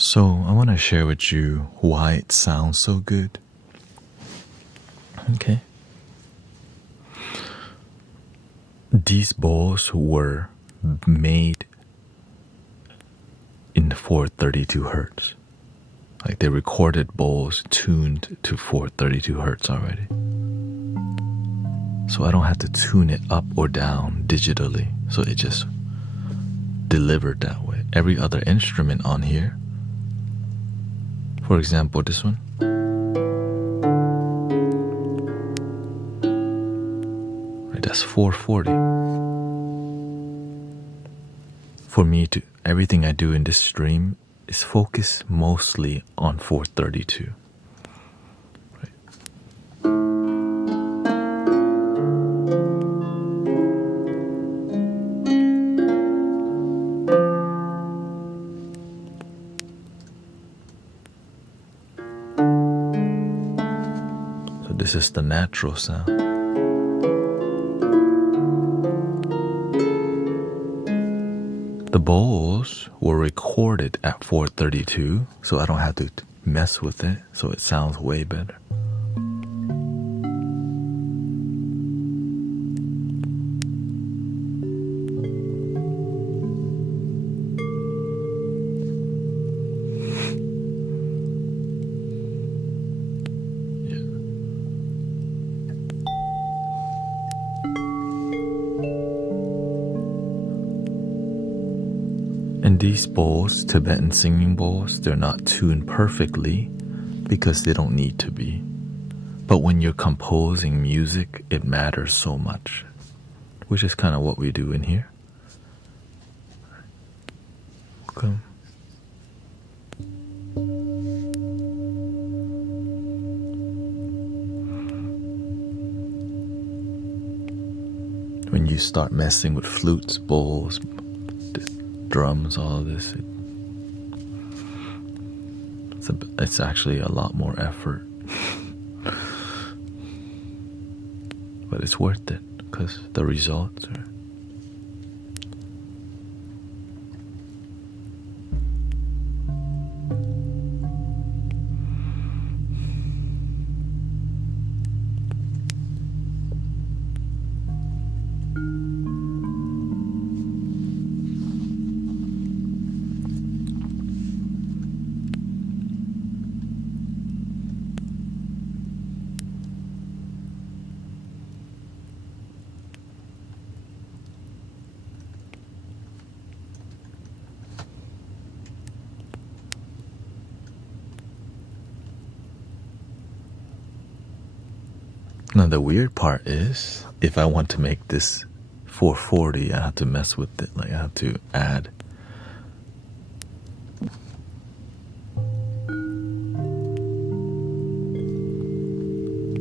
So I want to share with you why it sounds so good. Okay. These bowls were made in 432 hertz. Like, they recorded bowls tuned to 432 hertz already. So I don't have to tune it up or down digitally. So it just delivered that way. Every other instrument on here, for example, this one, right, that's 440. For me to, everything I do in this stream is focused mostly on 432. This is the natural sound. The bowls were recorded at 432, so I don't have to mess with it, so it sounds way better. And these bowls, Tibetan singing bowls, they're not tuned perfectly because they don't need to be. But when you're composing music, it matters so much, which is kind of what we do in here. Welcome. When you start messing with flutes, bowls, drums, all of this, it's actually a lot more effort. But it's worth it because the results are. Now the weird part is, if I want to make this 440, I have to mess with it. Like I have to add.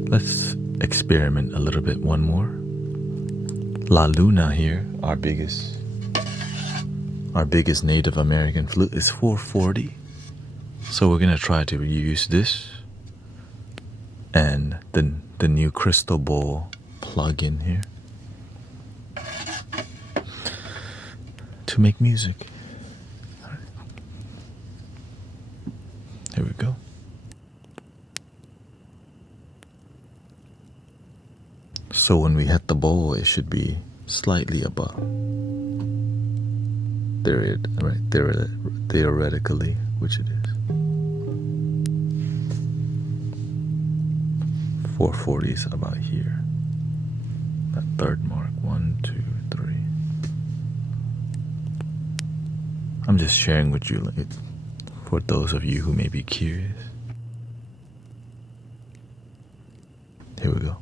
Let's experiment a little bit. One more. La Luna here, our biggest Native American flute, is 440. So we're gonna try to use this and the new crystal bowl plug-in here to make music. All right. Here we go. So when we hit the bowl, it should be slightly above. Theoretically, which it is. 440 is about here. That third mark. 1, 2, 3. I'm just sharing with you for those of you who may be curious. Here we go.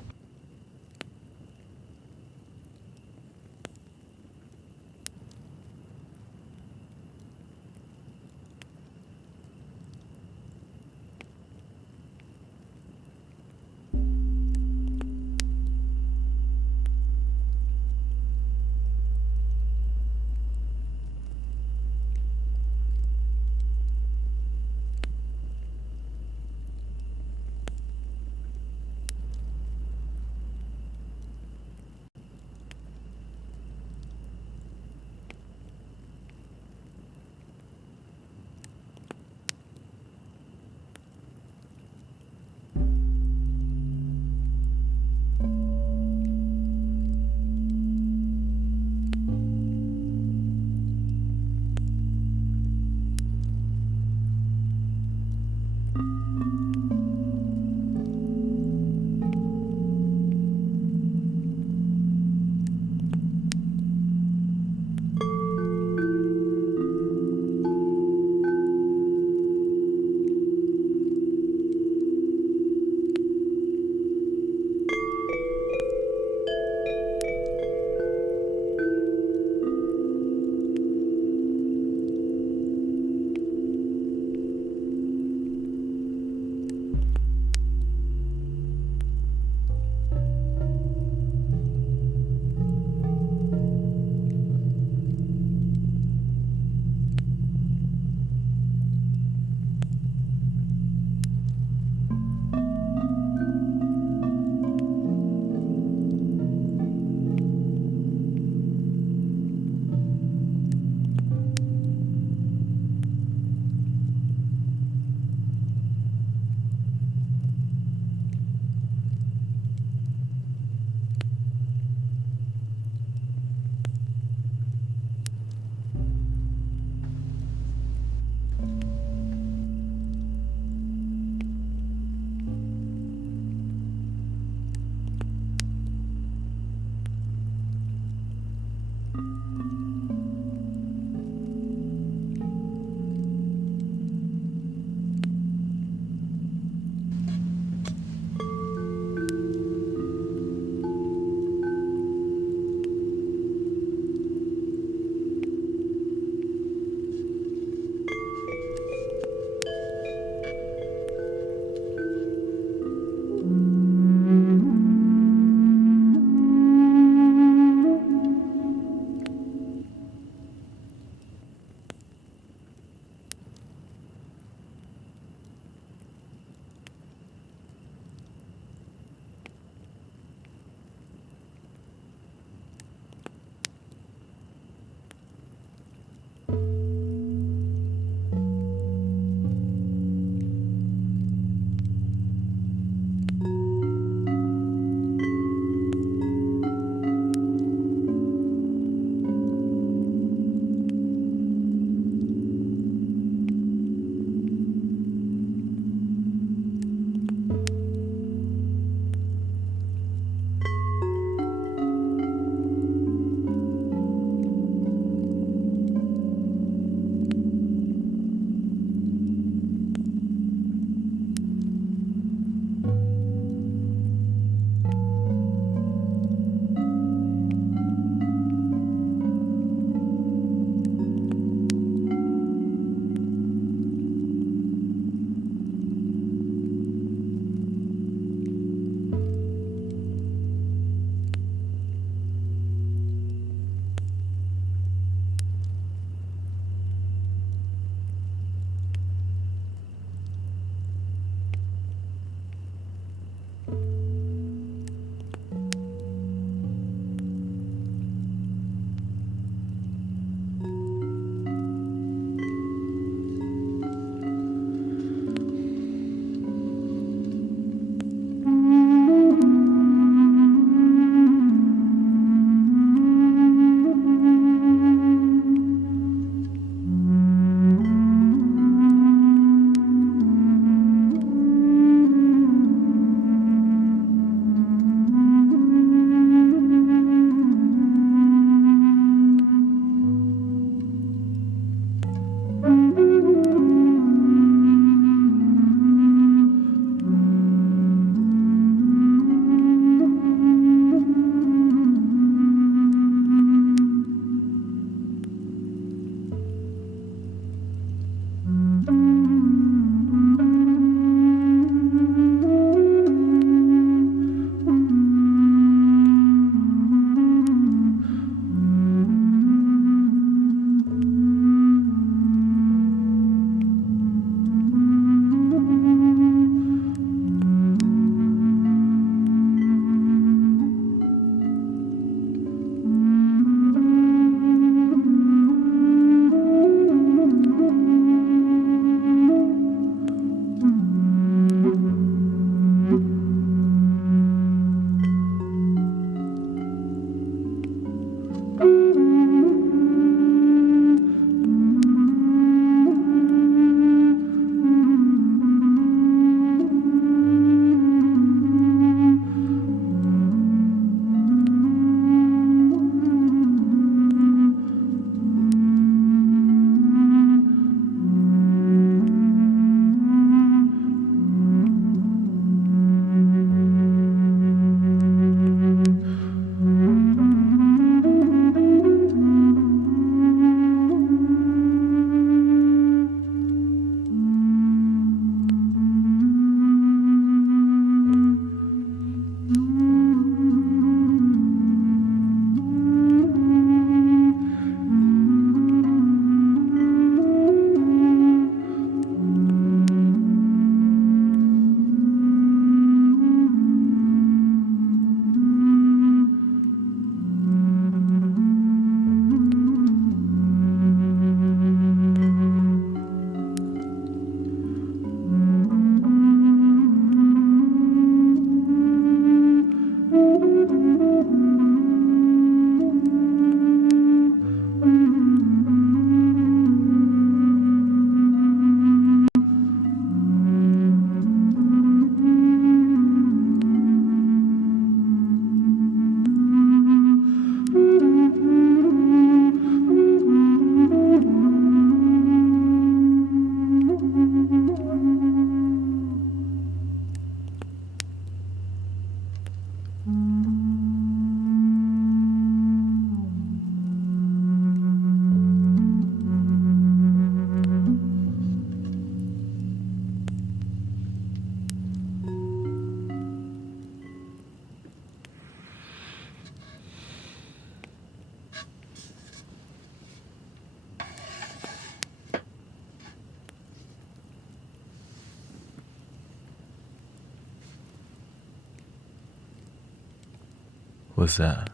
Was that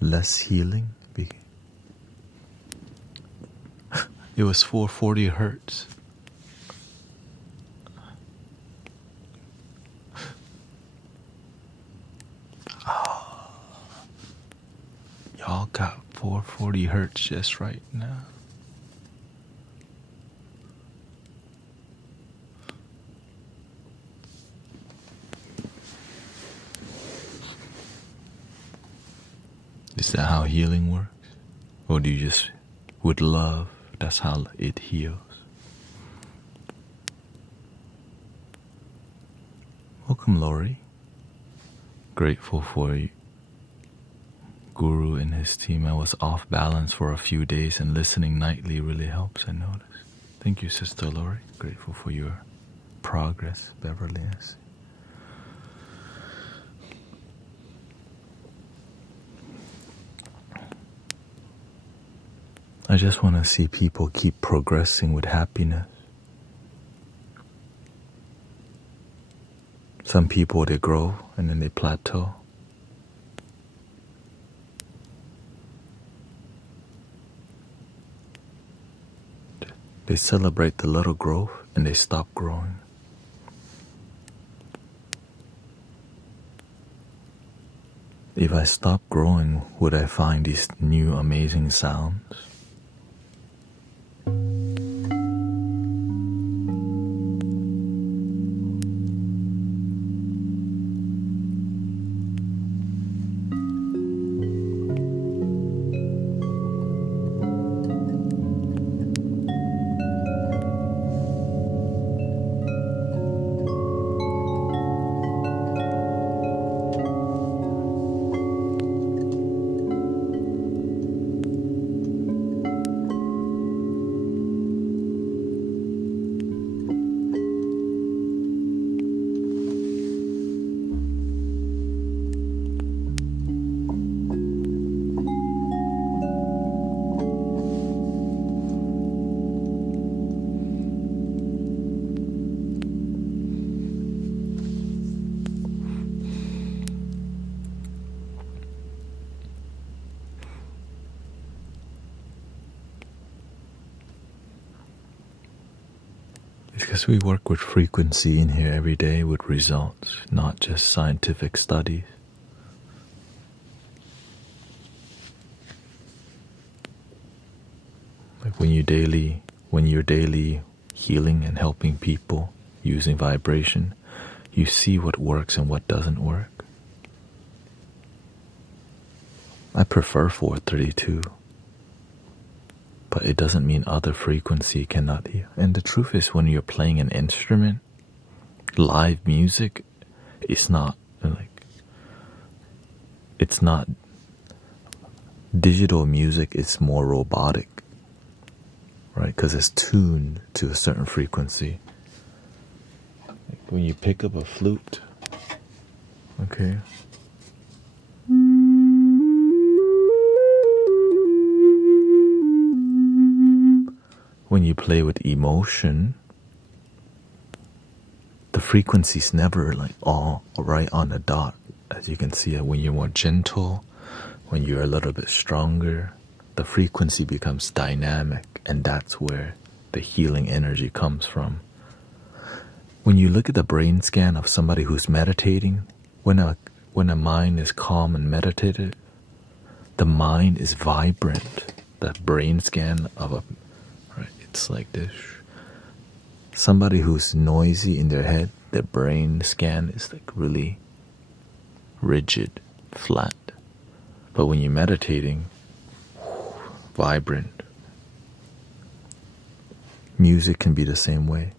less healing? It was 440 hertz. Oh, y'all got 440 hertz just right now. Is that how healing works? Or do you just, with love, that's how it heals? Welcome, Lori. Grateful for you. Guru and his team. I was off balance for a few days, and listening nightly really helps, I noticed. Thank you, Sister Lori. Grateful for your progress, Beverly. I just want to see people keep progressing with happiness. Some people, they grow and then they plateau. They celebrate the little growth and they stop growing. If I stop growing, would I find these new amazing sounds? Because we work with frequency in here every day with results, not just scientific studies. Like when you're daily healing and helping people using vibration, you see what works and what doesn't work. I prefer 432. But it doesn't mean other frequency cannot heal. And the truth is, when you're playing an instrument, live music, it's not digital music. It's more robotic, right? Because it's tuned to a certain frequency. Like when you pick up a flute, okay. When you play with emotion, the frequency's never like all right on the dot. As you can see, when you're more gentle, when you're a little bit stronger, the frequency becomes dynamic, and that's where the healing energy comes from. When you look at the brain scan of somebody who's meditating, when a mind is calm and meditative, the mind is vibrant. That brain scan of a it's like this. Somebody who's noisy in their head, their brain scan is like really rigid, flat. But when you're meditating, vibrant. Music can be the same way.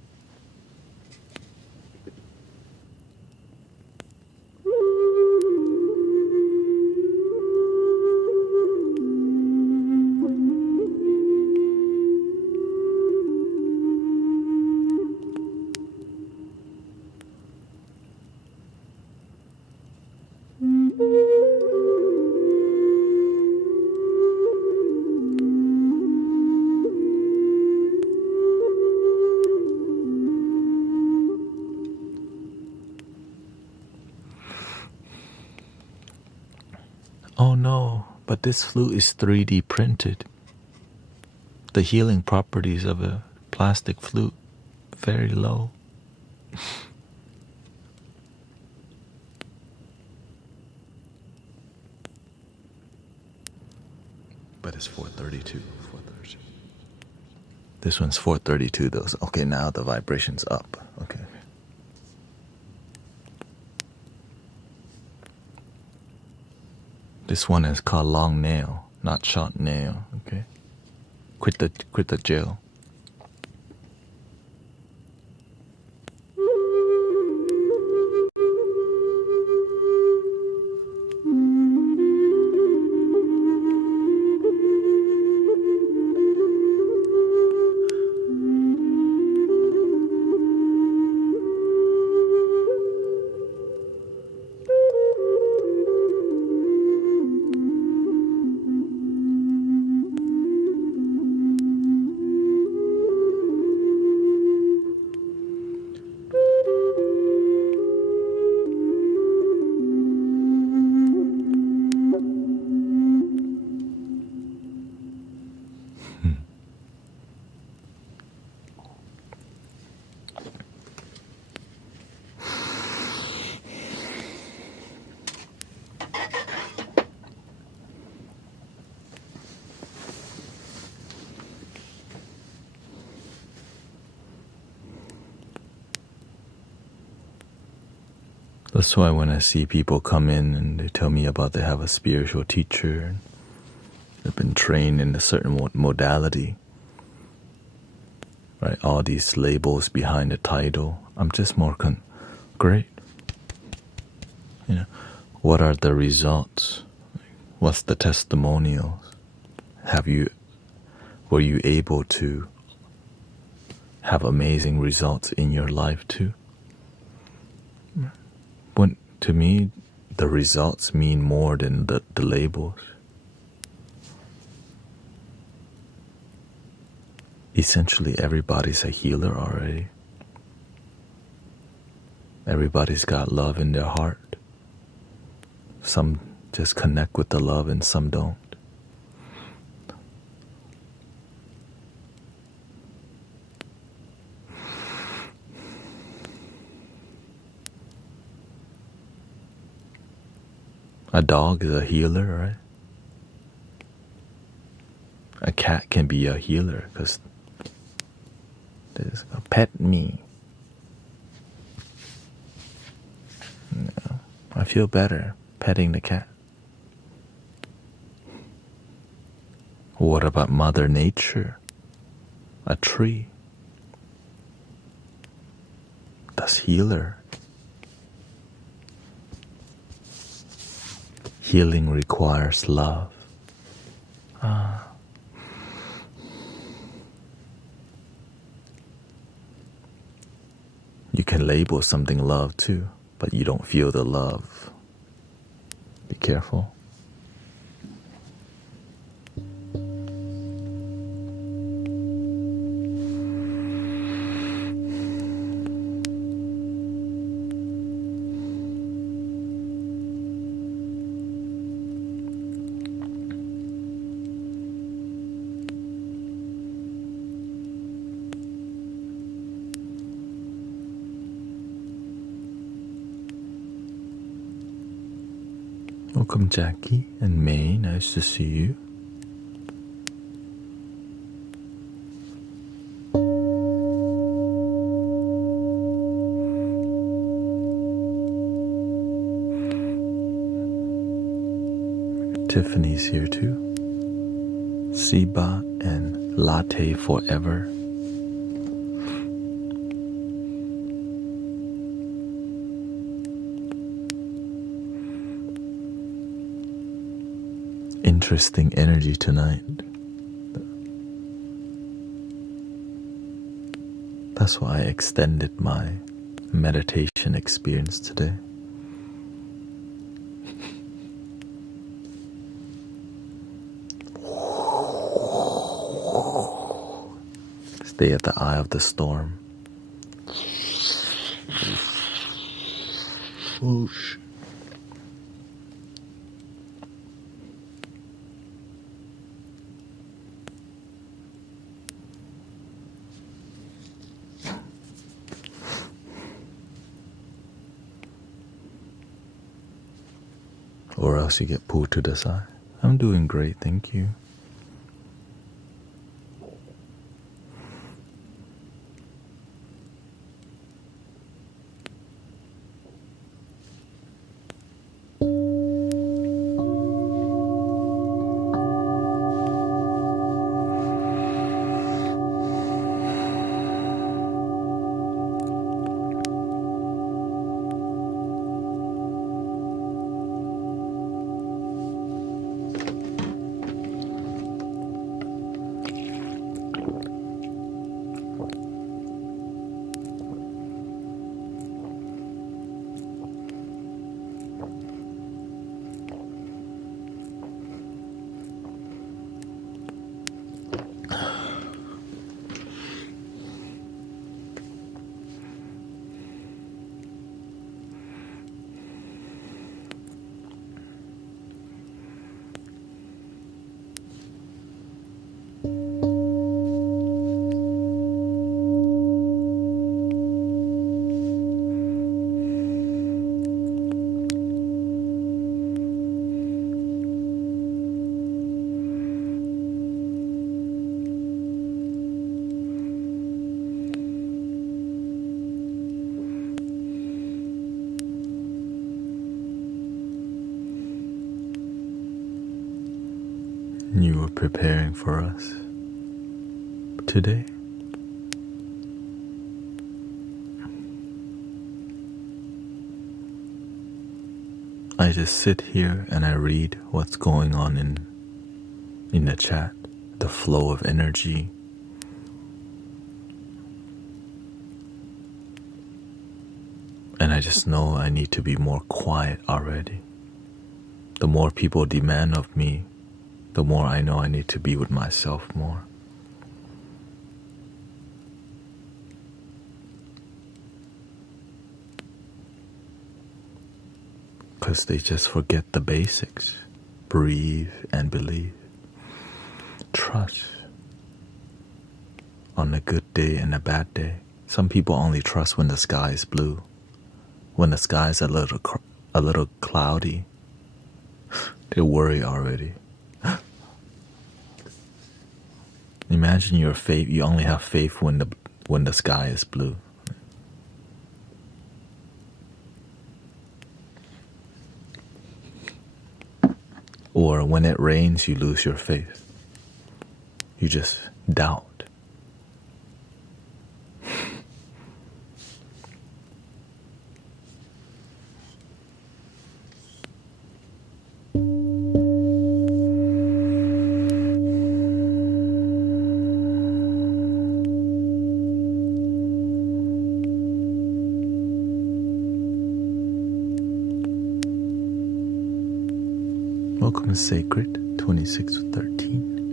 Oh no, but this flute is 3D printed. The healing properties of a plastic flute, very low. But it's 432. 432. This one's 432 though. Okay, now the vibration's up. Okay. This one is called long nail, not short nail. Okay. Quit the jail. That's why when I see people come in and they tell me about they have a spiritual teacher, they've been trained in a certain modality, right? All these labels behind the title. I'm just more great. You know, what are the results? What's the testimonials? Were you able to have amazing results in your life too? To me, the results mean more than the labels. Essentially, everybody's a healer already. Everybody's got love in their heart. Some just connect with the love and some don't. A dog is a healer, right? A cat can be a healer because there's a pet me. I feel better petting the cat. What about Mother Nature? A tree. That's healer. Healing requires love. You can label something love too, but you don't feel the love. Be careful. Welcome, Jackie and May. Nice to see you. Tiffany's here too. Siba and Latte Forever. Interesting energy tonight. That's why I extended my meditation experience today. Stay at the eye of the storm. Whoosh. or else you get pulled to the side. I'm doing great, thank you. You were preparing for us today. I just sit here and I read what's going on in the chat, the flow of energy. And I just know I need to be more quiet already. The more people demand of me, the more I know I need to be with myself more. Because they just forget the basics. Breathe and believe. Trust. On a good day and a bad day. Some people only trust when the sky is blue. When the sky is a little cloudy, they worry already. Imagine your faith. You only have faith when the sky is blue. Or when it rains, you lose your faith. You just doubt. Welcome, Sacred 2613.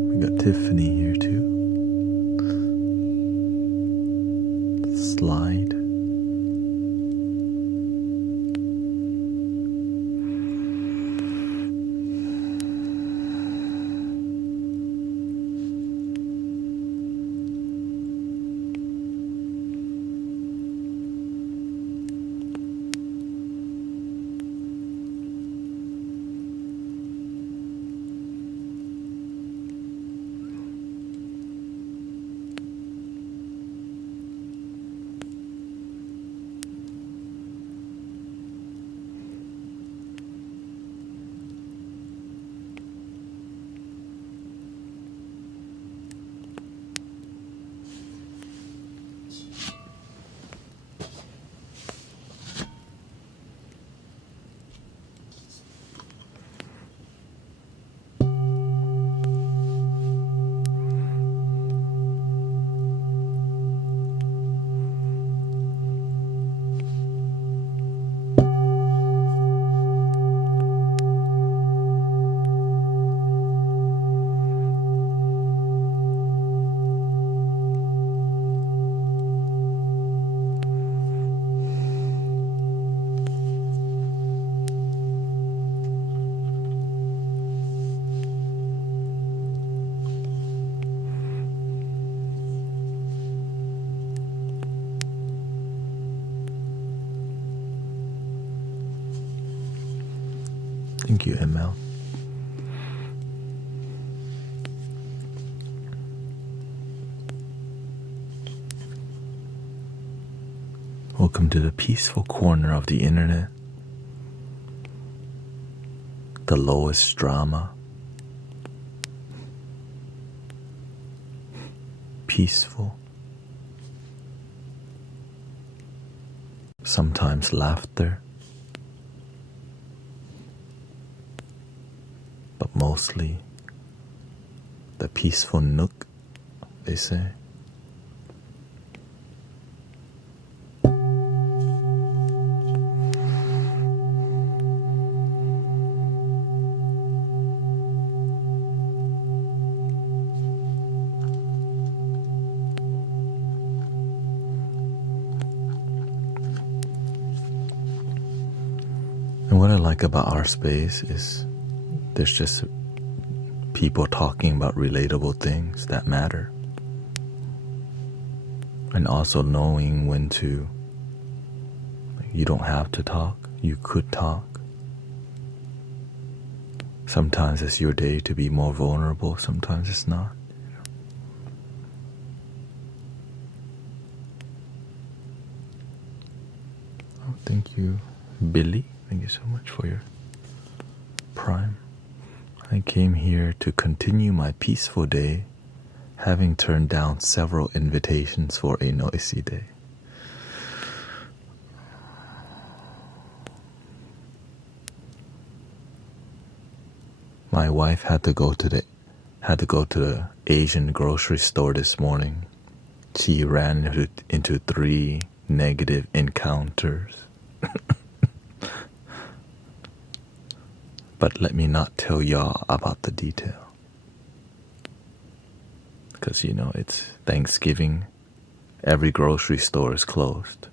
We got Tiffany here too. Slide. Thank you, ML. Welcome to the peaceful corner of the internet. The lowest drama. Peaceful. Sometimes laughter. But mostly the peaceful nook, they say. And what I like about our space is there's just people talking about relatable things that matter. And also knowing when to, you don't have to talk, you could talk. Sometimes it's your day to be more vulnerable, sometimes it's not. Oh, thank you, Billy. Thank you so much for your Prime. I came here to continue my peaceful day, having turned down several invitations for a noisy day. My wife had to go to the Asian grocery store this morning. She ran into 3 negative encounters. But let me not tell y'all about the detail. Because, it's Thanksgiving. Every grocery store is closed.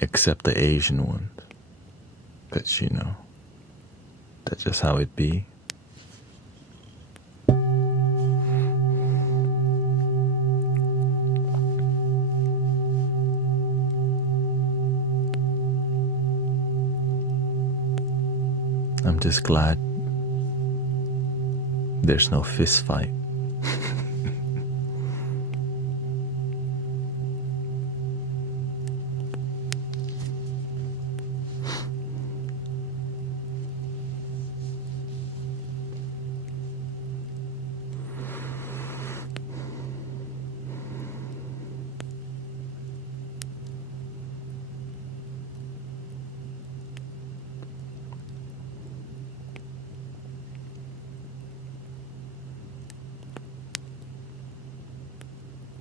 Except the Asian ones. But, that's just how it be. I'm just glad there's no fist fight.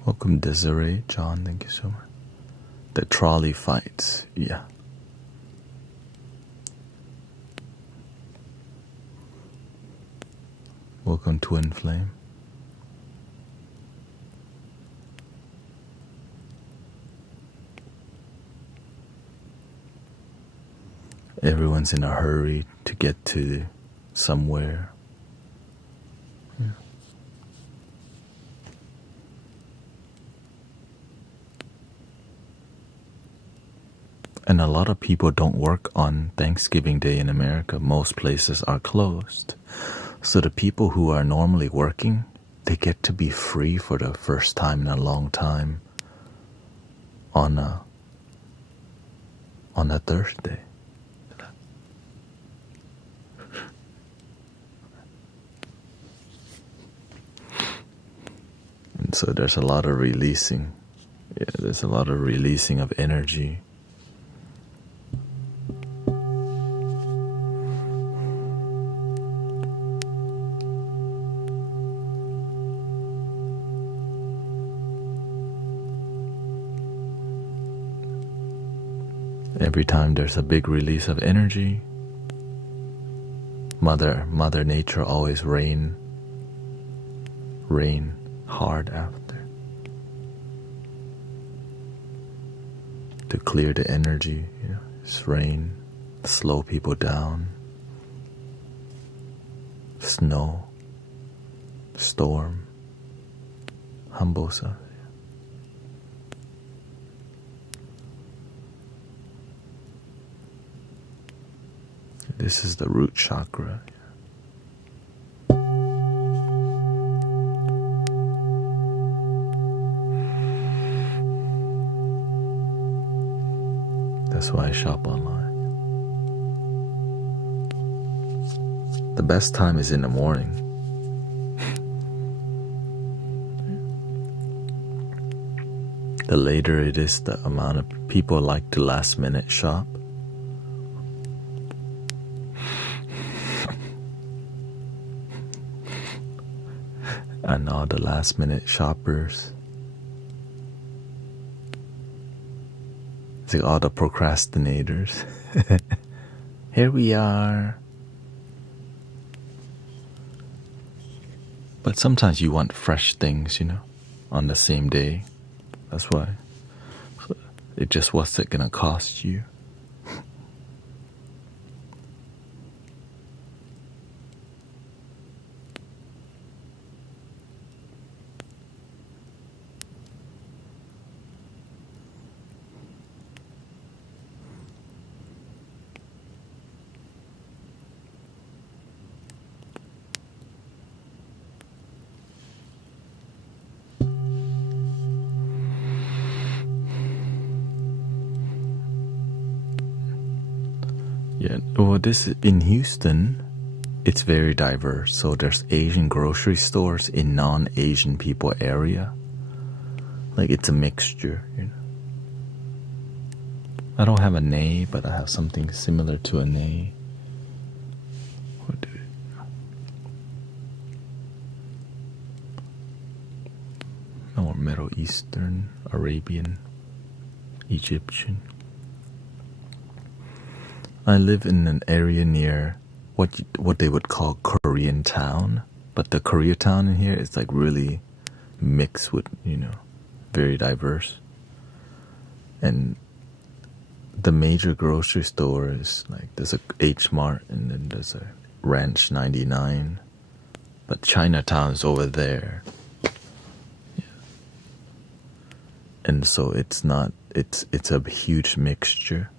Welcome, Desiree. John, thank you so much. The trolley fights, yeah. Welcome, Twin Flame. Everyone's in a hurry to get to somewhere. Yeah. And a lot of people don't work on Thanksgiving Day in America. Most places are closed. So the people who are normally working, they get to be free for the first time in a long time on a Thursday. And so there's a lot of releasing. Yeah, there's a lot of releasing of energy. Every time there's a big release of energy, Mother Nature always rain hard after to clear the energy. Just rain, slow people down. Snow, storm, humble self. This is the root chakra. That's why I shop online. The best time is in the morning. The later it is, the amount of people like to last minute shop. And all the last minute shoppers. It's like all the procrastinators. Here we are. But sometimes you want fresh things, on the same day. That's why. It just what's it gonna cost you? Yeah, well, this is in Houston. It's very diverse. So there's Asian grocery stores in non-Asian people area. Like it's a mixture. I don't have a nay, but I have something similar to a nay. What do it? Or Middle Eastern, Arabian, Egyptian. I live in an area near what they would call Koreatown, but the Koreatown in here is like really mixed with, very diverse. And the major grocery store is like there's a H Mart and then there's a Ranch 99, but Chinatown is over there. Yeah. And so it's a huge mixture.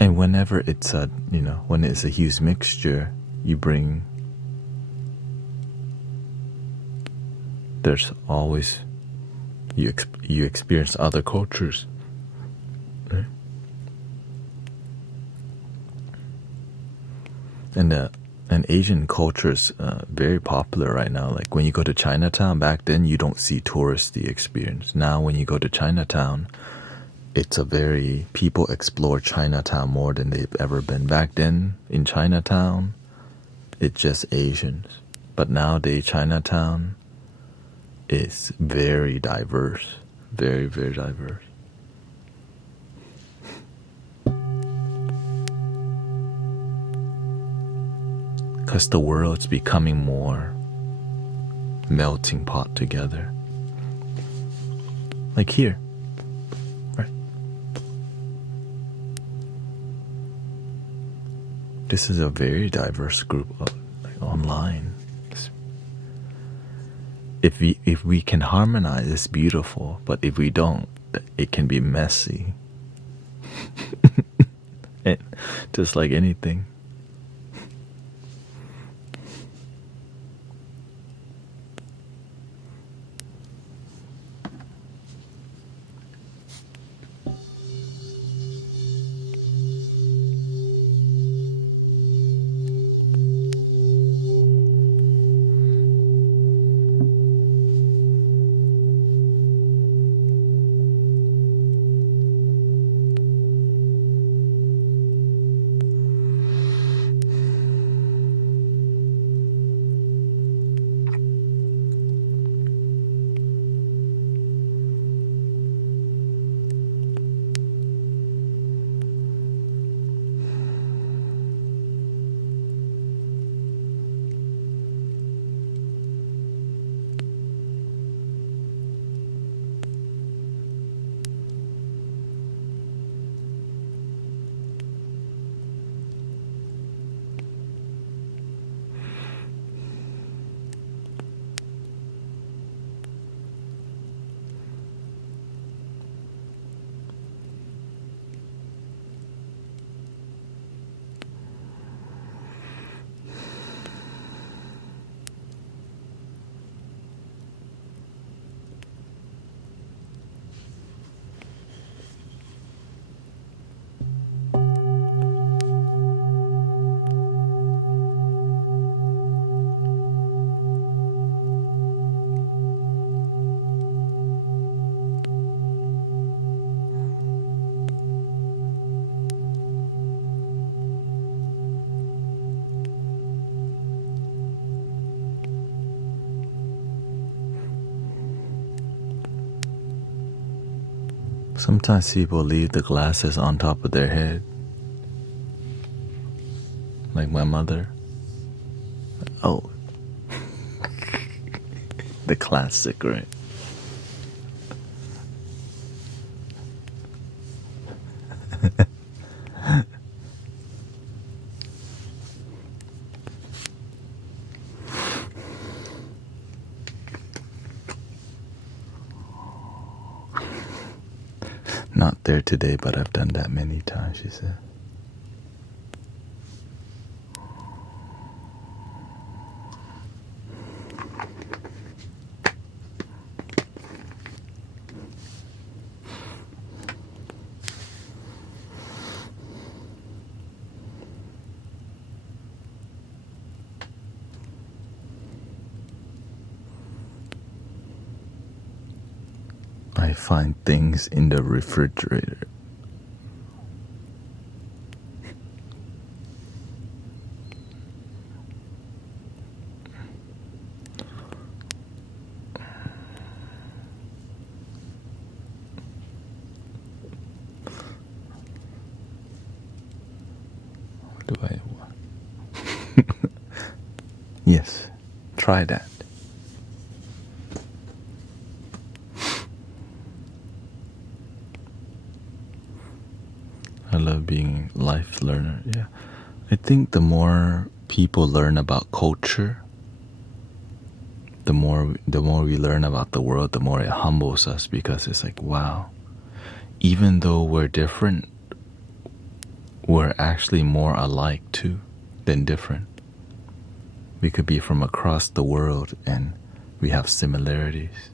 And whenever it's when it's a huge mixture, there's always, you experience other cultures. Right? And Asian culture is very popular right now. Like when you go to Chinatown, back then you don't see touristy experience. Now when you go to Chinatown, people explore Chinatown more than they've ever been. Back then in Chinatown, it's just Asians. But nowadays Chinatown is very diverse. Very, very diverse. Because the world's becoming more melting pot together. Like here. This is a very diverse group online. If we can harmonize, it's beautiful. But if we don't, it can be messy. And just like anything. Sometimes people leave the glasses on top of their head, like my mother. Oh, the classic, right? Not there today, but I've done that many times, she said. I find things in the refrigerator. What do I want? Yes, try that. I love being a life learner. Yeah, I think the more people learn about culture, the more we learn about the world, the more it humbles us, because it's like, wow, even though we're different, we're actually more alike too than different. We could be from across the world and we have similarities.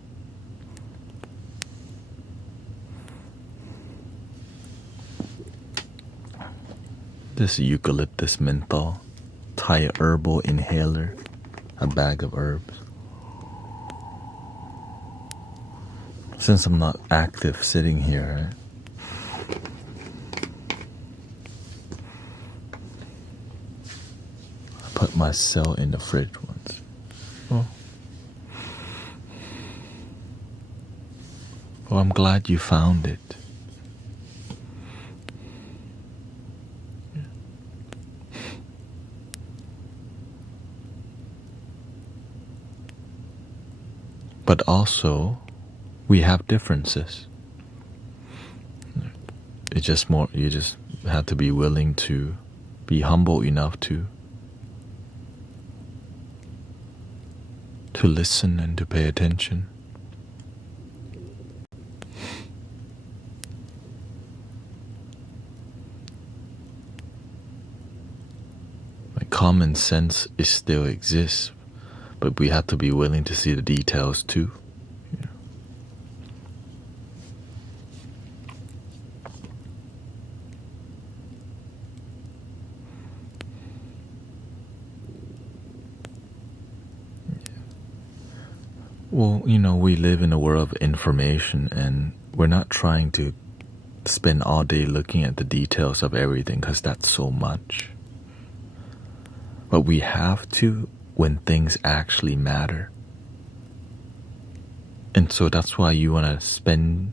This eucalyptus menthol, Thai herbal inhaler, a bag of herbs. Since I'm not active sitting here, I put my cell in the fridge once. Oh. Well, I'm glad you found it. But also, we have differences. It's just more, you just have to be willing to be humble enough to listen and to pay attention. Like, common sense still exists, but we have to be willing to see the details too. Yeah. Well, we live in a world of information, and we're not trying to spend all day looking at the details of everything, because that's so much. But we have to when things actually matter. And so that's why you want to spend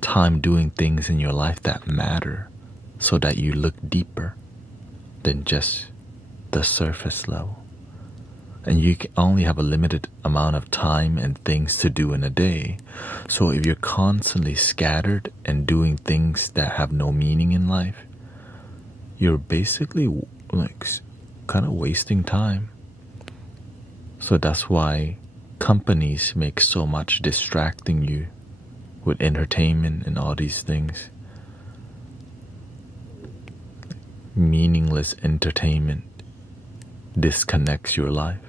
time doing things in your life that matter, so that you look deeper than just the surface level. And you can only have a limited amount of time and things to do in a day. So if you're constantly scattered and doing things that have no meaning in life, you're basically like kind of wasting time. So that's why companies make so much distracting you with entertainment and all these things. Meaningless entertainment disconnects your life.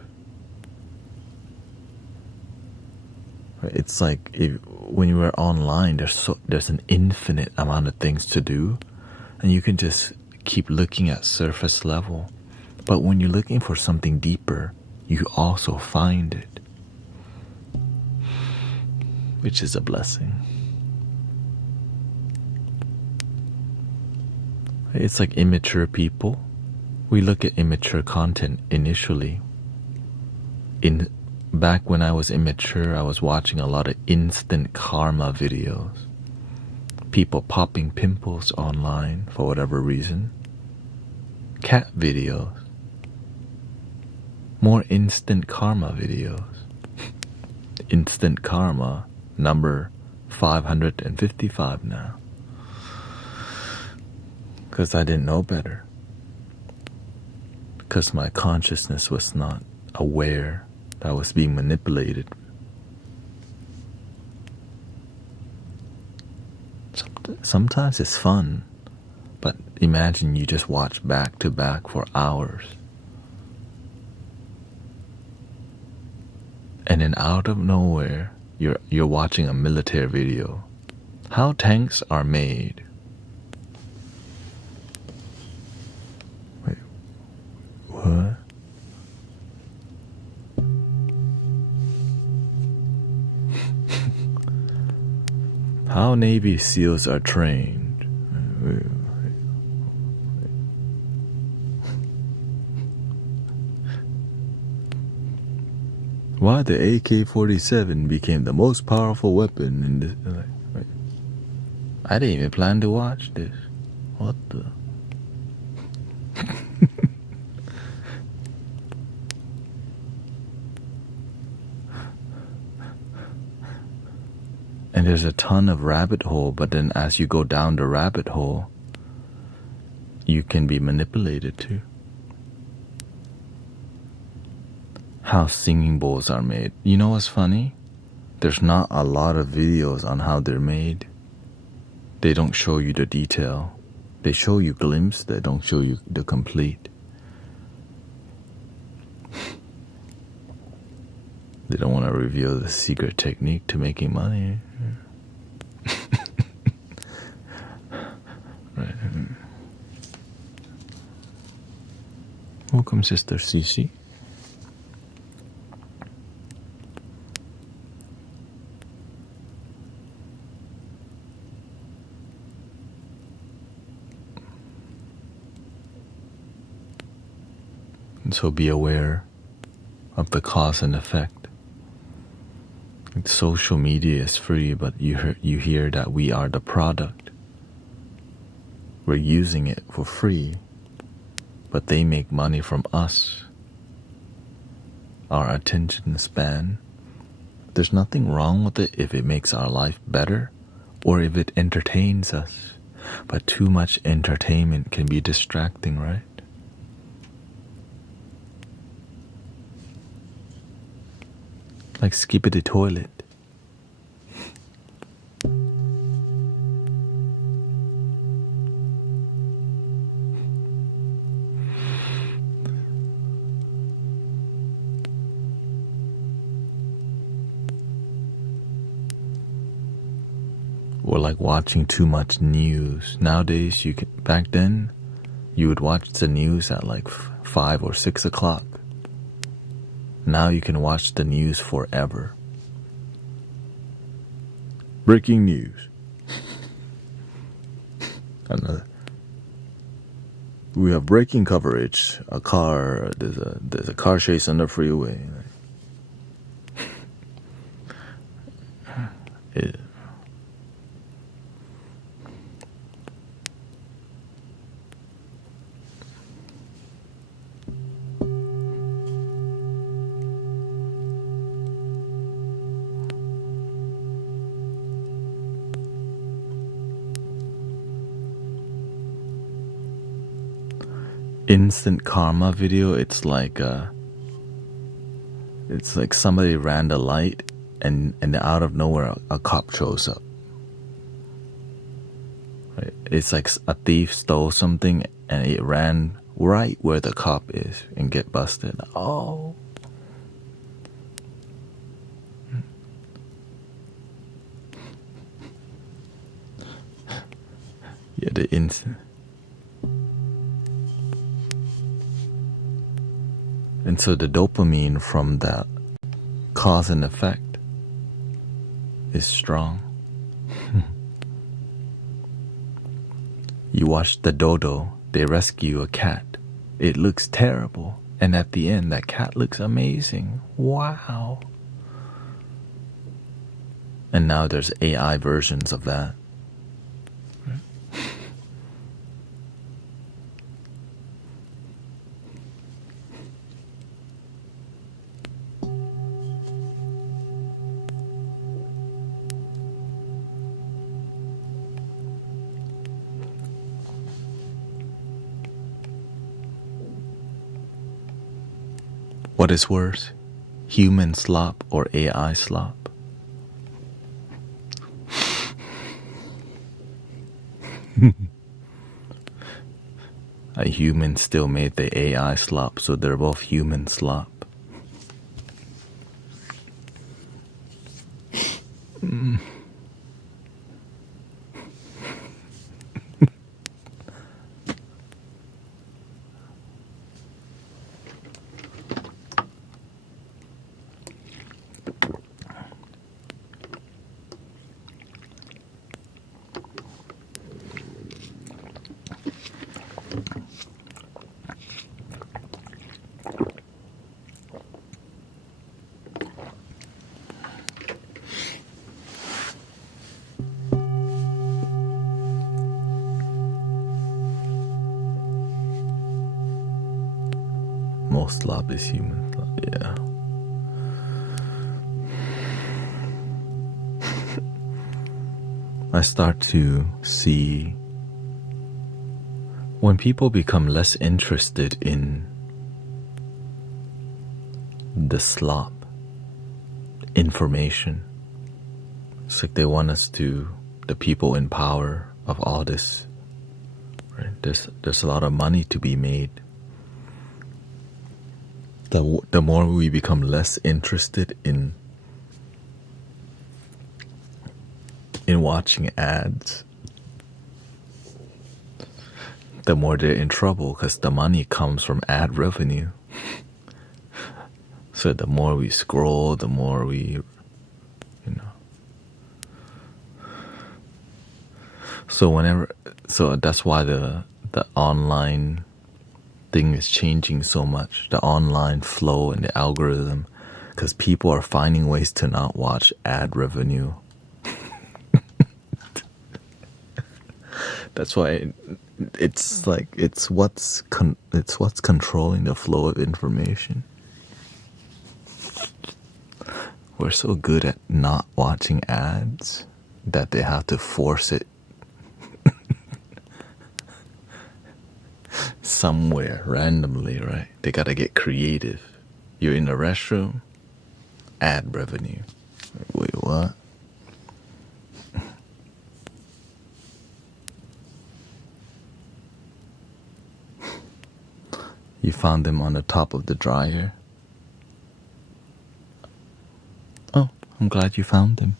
It's like when you are online, there's an infinite amount of things to do, and you can just keep looking at surface level. But when you're looking for something deeper, you also find it, which is a blessing. It's like immature people. We look at immature content initially. Back when I was immature, I was watching a lot of instant karma videos. people popping pimples online for whatever reason, cat videos, more instant karma videos. Instant karma, number 555 now. Because I didn't know better. Because my consciousness was not aware that I was being manipulated. Sometimes it's fun, but imagine you just watch back to back for hours. And then out of nowhere, you're watching a military video. How tanks are made. Wait, what? How Navy SEALs are trained. Why the AK-47 became the most powerful weapon in this. I didn't even plan to watch this. What the? And there's a ton of rabbit hole, but then as you go down the rabbit hole, you can be manipulated too. How singing bowls are made. You know what's funny? There's not a lot of videos on how they're made. They don't show you the detail. They show you glimpse, they don't show you the complete. They don't want to reveal the secret technique to making money. Right. Welcome, Sister Cece. And so be aware of the cause and effect. Social media is free, but you hear that we are the product. We're using it for free, but they make money from us. Our attention span. There's nothing wrong with it if it makes our life better or if it entertains us. But too much entertainment can be distracting, right? Like skippity toilet. Or like watching too much news. Nowadays, back then, you would watch the news at like 5 or 6 o'clock. Now you can watch the news forever. Breaking news. Another. We have breaking coverage. There's a car chase on the freeway. Instant karma video, it's like somebody ran the light and out of nowhere a cop shows up. Right? It's like a thief stole something and it ran right where the cop is and get busted. Oh. Yeah, the instant. And so the dopamine from that cause and effect is strong. You watch the dodo, they rescue a cat. It looks terrible. And at the end, that cat looks amazing. Wow. And now there's AI versions of that. What is worse, human slop or AI slop? A human still made the AI slop, so they're both human slop. Most slop is human slop, yeah. I start to see when people become less interested in the slop information. It's like they want us to, the people in power of all this, right? There's a lot of money to be made. The more we become less interested in watching ads, the more they're in trouble because the money comes from ad revenue. So the more we scroll, the more we, so that's why the online thing is changing so much, the online flow and the algorithm, because people are finding ways to not watch ad revenue. That's why it's like it's what's controlling the flow of information. We're so good at not watching ads that they have to force it somewhere randomly, right? They gotta get creative. You're in the restroom, ad revenue. Wait, what? You found them on the top of the dryer. Oh, I'm glad you found them.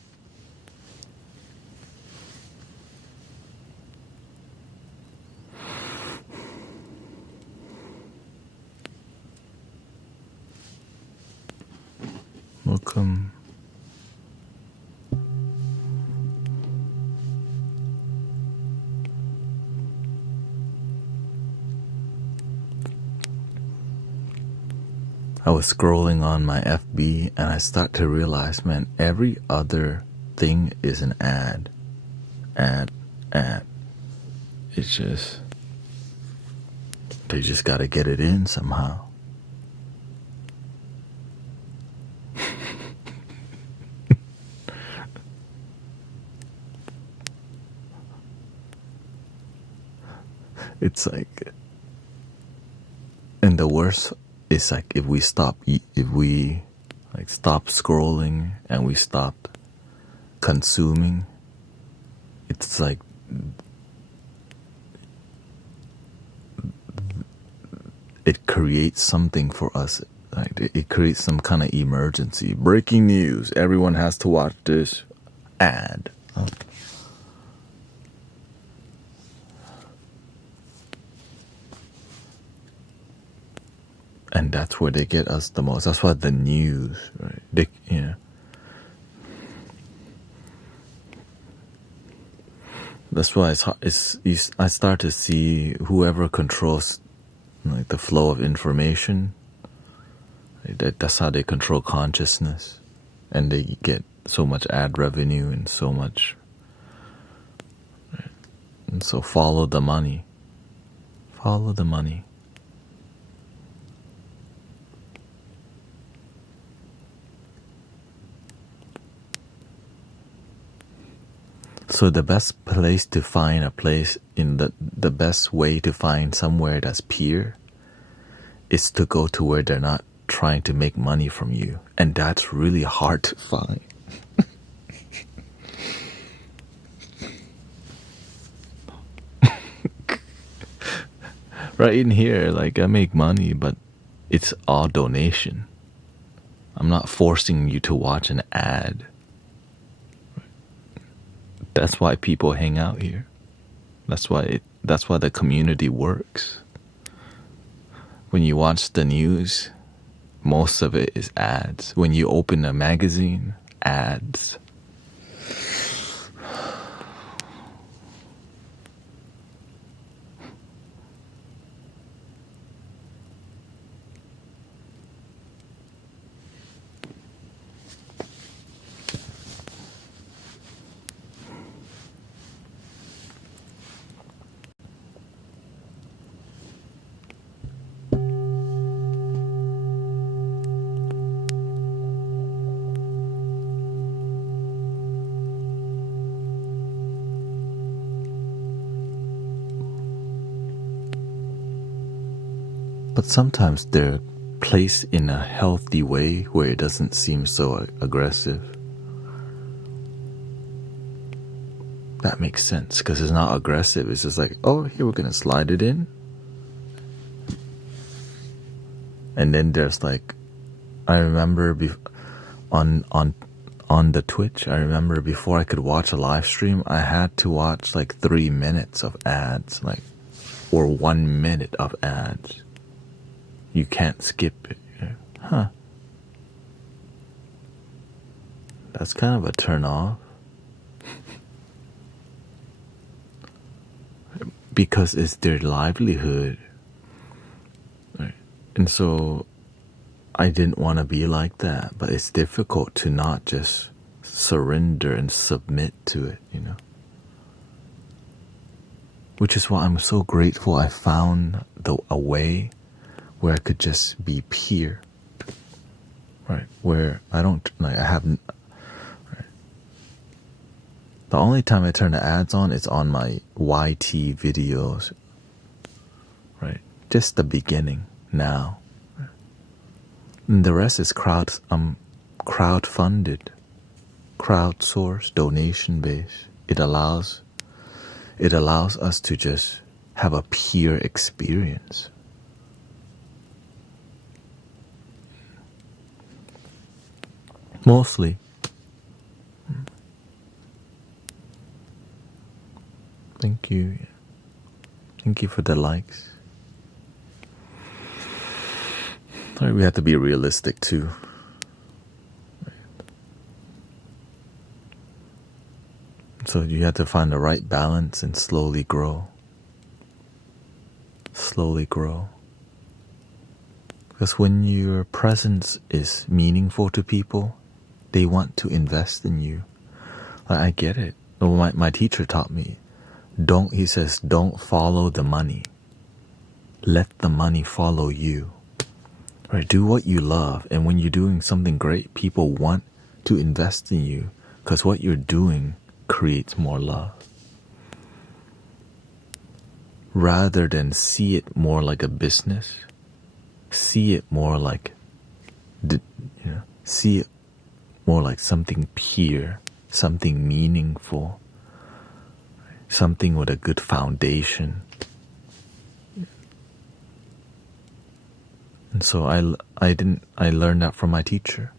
Welcome. I was scrolling on my FB and I start to realize, man, every other thing is an ad. Ad. It's just, they just gotta get it in somehow. It's like, and the worst is like if we stop scrolling and we stop consuming, it's like it creates something for us. Like it creates some kind of emergency. Breaking news, everyone has to watch this ad. And that's where they get us the most. That's why the news, right? That's why it's hard. I start to see whoever controls like the flow of information. That's how they control consciousness, and they get so much ad revenue and so much. Right? And so follow the money. Follow the money. So the best place to find a place in the best way to find somewhere that's pure is to go to where they're not trying to make money from you, and that's really hard to find. Right in here, like, I make money, but it's all donation. I'm not forcing you to watch an ad. That's why people hang out here. That's why the community works. When you watch the news, most of it is ads. When you open a magazine, ads. But sometimes they're placed in a healthy way where it doesn't seem so aggressive. That makes sense because it's not aggressive. It's just like, oh, here we're gonna slide it in. And then there's like, I remember on the Twitch, I remember before I could watch a live stream, I had to watch like 3 minutes of ads, like, or 1 minute of ads. You can't skip it. Huh. That's kind of a turn off. Because it's their livelihood. Right. And so I didn't want to be like that, but it's difficult to not just surrender and submit to it, Which is why I'm so grateful I found a way where I could just be pure, right? Where I don't, like, I haven't, right? The only time I turn the ads on is on my YT videos, right? Just the beginning now. And the rest is crowdfunded, crowdsourced, donation based. It allows us to just have a pure experience. Mostly. Thank you. Thank you for the likes. We have to be realistic too. So you have to find the right balance and slowly grow. Slowly grow. Because when your presence is meaningful to people, they want to invest in you. Like, I get it. My teacher taught me, he says, don't follow the money. Let the money follow you. Right? Do what you love. And when you're doing something great, people want to invest in you because what you're doing creates more love. Rather than see it more like a business, see it more like, see it more like something pure, something meaningful, something with a good foundation. And so I learned that from my teacher.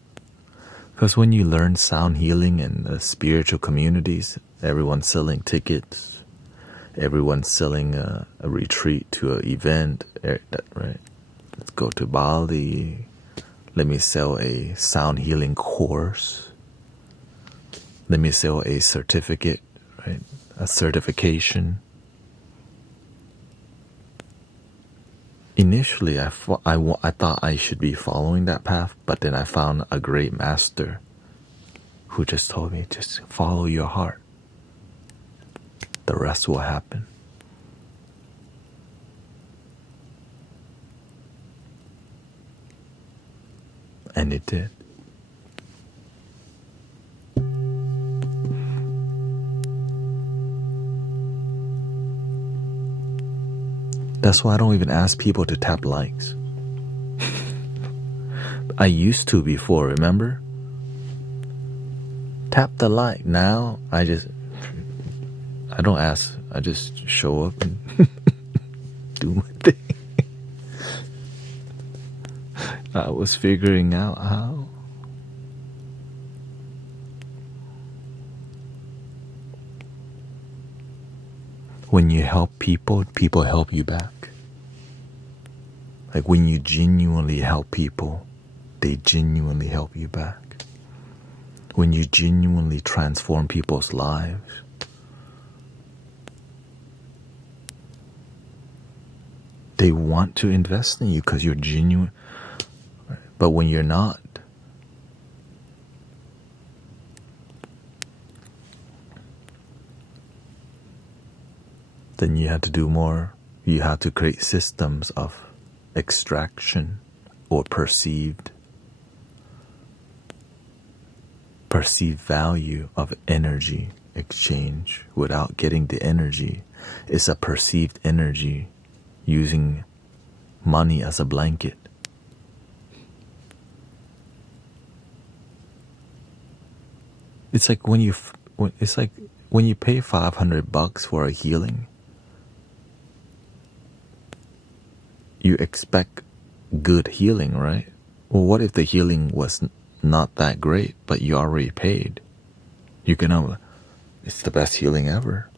Because when you learn sound healing in spiritual communities, everyone's selling tickets, everyone's selling a retreat to an event, right? Let's go to Bali. Let me sell a sound healing course. Let me sell a certificate, right? A certification. Initially, I thought I should be following that path, but then I found a great master who just told me, just follow your heart. The rest will happen. And it did. That's why I don't even ask people to tap likes. I used to before, remember? Tap the like. Now I don't ask. I just show up and do my thing. I was figuring out how. When you help people, people help you back. Like when you genuinely help people, they genuinely help you back. When you genuinely transform people's lives, they want to invest in you because you're genuine. But when you're not, then you have to do more. You have to create systems of extraction or perceived value of energy exchange without getting the energy. It's a perceived energy using money as a blanket. It's like when you pay $500 for a healing, you expect good healing, right? Well, what if the healing was not that great, but you already paid? You can it's the best healing ever.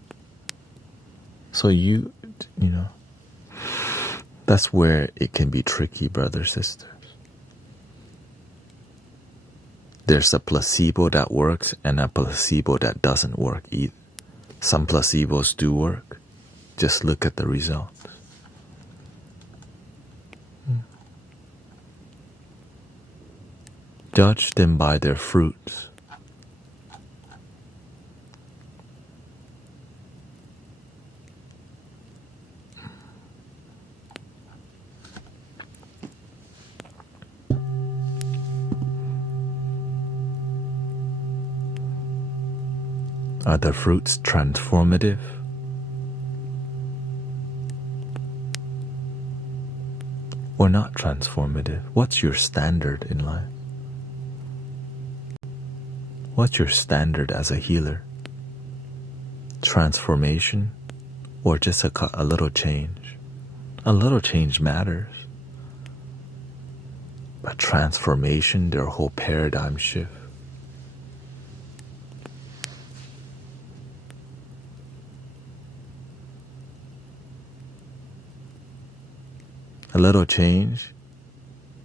So you know, that's where it can be tricky, brothers, sisters. There's a placebo that works and a placebo that doesn't work either. Some placebos do work. Just look at the results. Judge them by their fruits. Are the fruits transformative? Or not transformative? What's your standard in life? What's your standard as a healer? Transformation or just a little change? A little change matters. But transformation, their whole paradigm shift. A little change,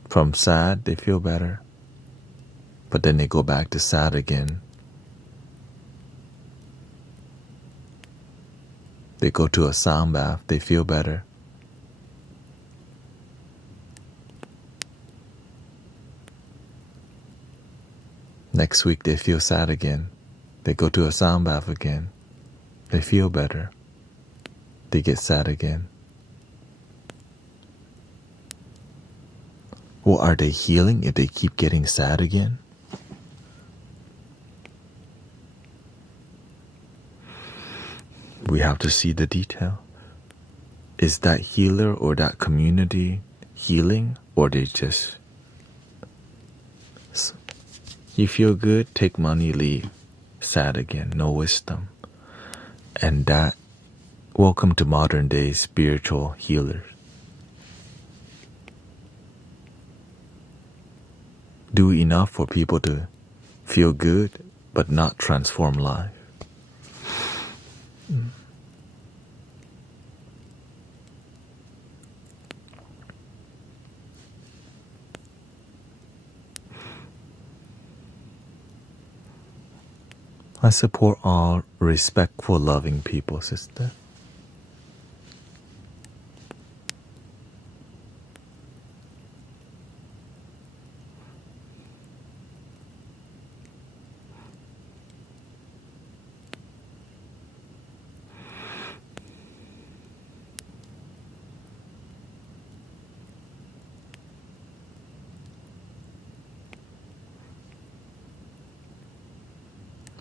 from sad, they feel better. But then they go back to sad again. They go to a sound bath, they feel better. Next week they feel sad again. They go to a sound bath again. They feel better. They get sad again. Well, are they healing if they keep getting sad again? We have to see the detail. Is that healer or that community healing, or they just, you feel good, take money, leave, sad again, no wisdom. And that, welcome to modern day spiritual healers. Do enough for people to feel good, but not transform life. I support all respectful, loving people, sister.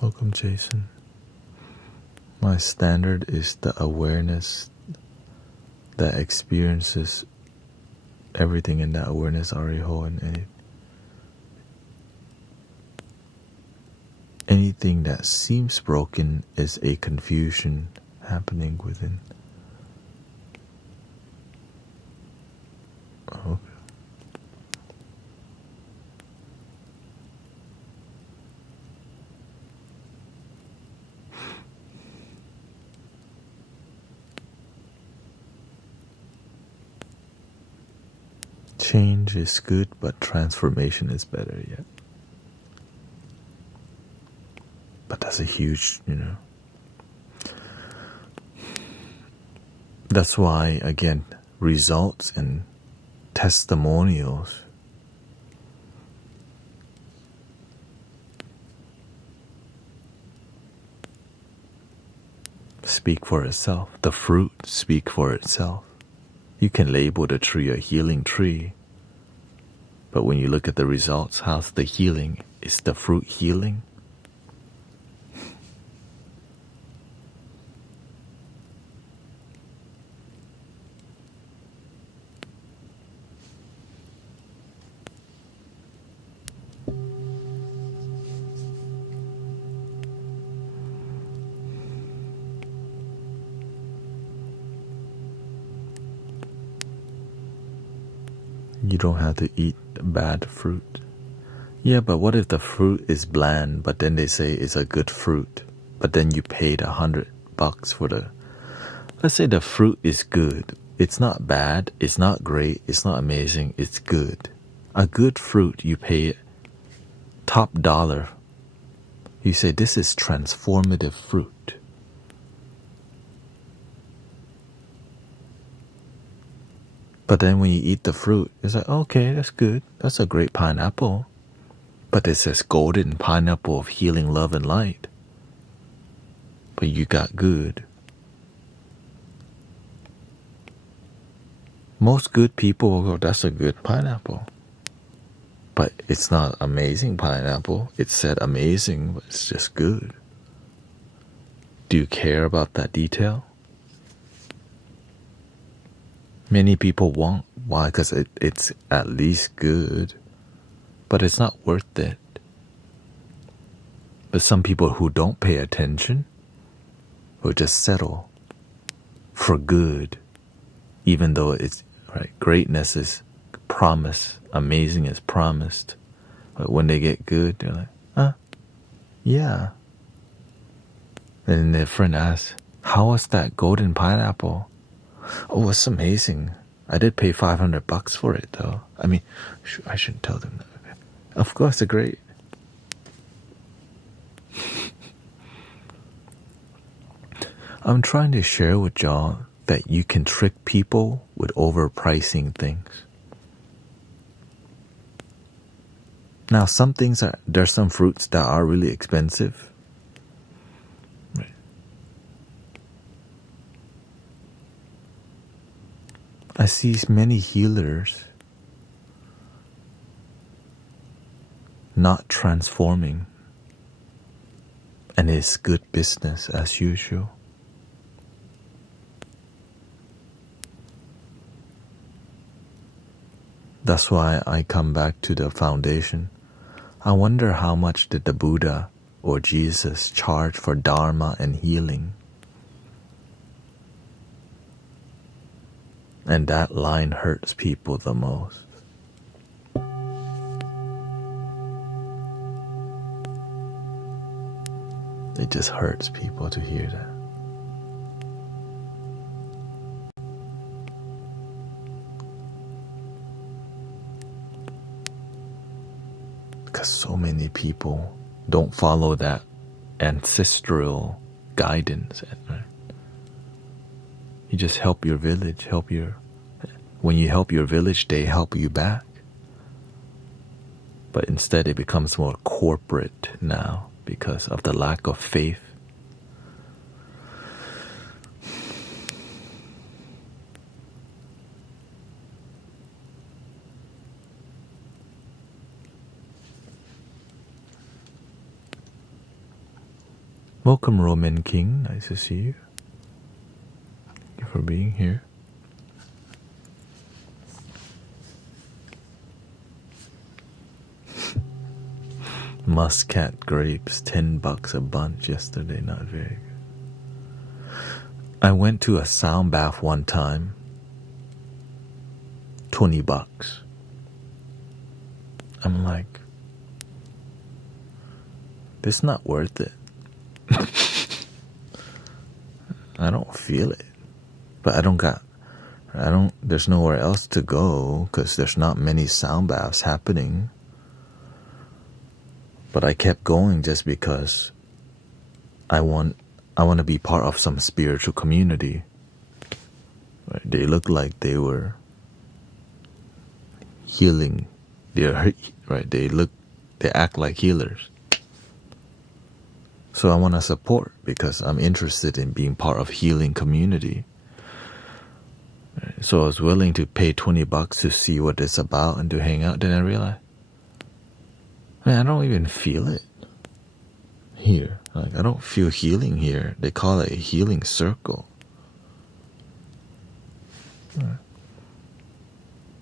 Welcome, Jason. My standard is the awareness that experiences everything in that awareness already whole and anything that seems broken is a confusion happening within. Okay. Change is good, but transformation is better yet. But that's a huge, That's why, again, results and testimonials speak for itself. The fruit speak for itself. You can label the tree a healing tree, but when you look at the results, how's the healing? Is the fruit healing? You don't have to eat bad fruit. Yeah, but what if the fruit is bland, but then they say it's a good fruit, but then you paid $100 for the... Let's say the fruit is good. It's not bad, it's not great, it's not amazing, it's good. A good fruit, you pay top dollar. You say, this is transformative fruit. But then when you eat the fruit, it's like, okay, that's good. That's a great pineapple. But it says golden pineapple of healing, love, and light. But you got good. Most good people will go, that's a good pineapple. But it's not amazing pineapple. It said amazing, but it's just good. Do you care about that detail? Many people won't. Why? Because it's at least good, but it's not worth it. But some people who don't pay attention will just settle for good, even though it's right. Greatness is promised, amazing is promised, but when they get good, they're like, yeah. And their friend asks, how was that golden pineapple? Oh, it's amazing. I did pay $500 for it, though. I mean, I shouldn't tell them that. Of course, they're great. I'm trying to share with y'all that you can trick people with overpricing things. Now, some things there's some fruits that are really expensive. Right. I see many healers not transforming, and it's good business as usual. That's why I come back to the foundation. I wonder how much did the Buddha or Jesus charge for Dharma and healing? And that line hurts people the most. It just hurts people to hear that. Because so many people don't follow that ancestral guidance. Right? You just help your village, when you help your village, they help you back. But instead it becomes more corporate now because of the lack of faith. Welcome, Roman King. Nice to see you. Thank you for being here. Muscat grapes, $10 a bunch yesterday. Not very good. I went to a sound bath one time. $20. I'm like, this not worth it. I don't feel it. But there's nowhere else to go because there's not many sound baths happening. But I kept going just because I want to be part of some spiritual community. Right? They look like they were healing. Right? They act like healers. So I want to support because I'm interested in being part of healing community. Right? So I was willing to pay $20 to see what it's about and to hang out. Then I realized, man, I don't even feel it here. Like, I don't feel healing here. They call it a healing circle. Right.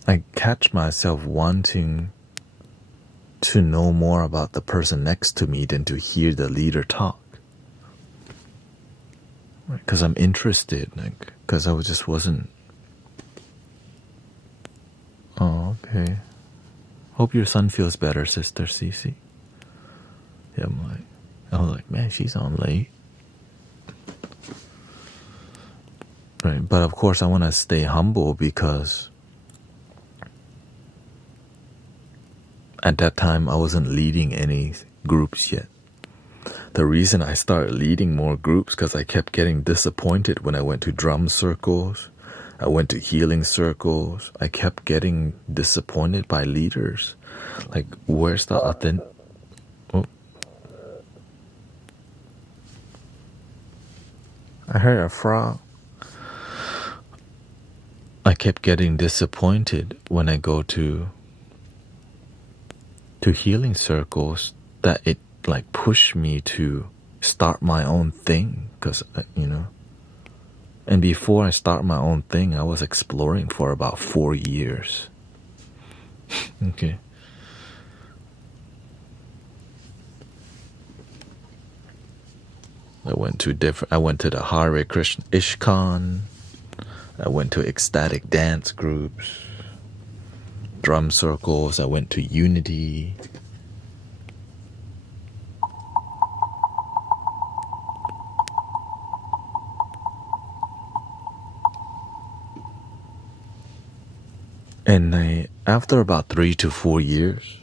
I catch myself wanting to know more about the person next to me than to hear the leader talk. Because I'm interested, because I just wasn't. Oh, okay. Hope your son feels better, Sister Cece. Yeah, I was like, man, she's on late. Right, but of course I want to stay humble because at that time I wasn't leading any groups yet. The reason I started leading more groups because I kept getting disappointed when I went to drum circles. I went to healing circles. I kept getting disappointed by leaders. Like, where's the authentic? Oh. I heard a frog. I kept getting disappointed when I go to healing circles that it like pushed me to start my own thing because, and before I start my own thing, I was exploring for about 4 years. Okay. I went to the Hare Krishna Ishkan. I went to ecstatic dance groups, drum circles. I went to Unity. And after about 3 to 4 years,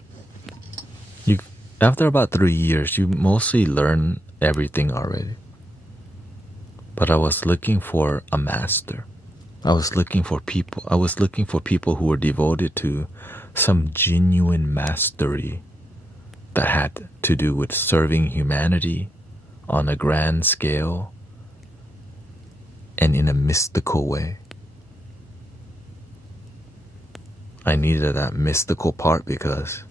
you mostly learn everything already. But I was looking for a master. I was looking for people who were devoted to some genuine mastery that had to do with serving humanity on a grand scale and in a mystical way. I needed that mystical part because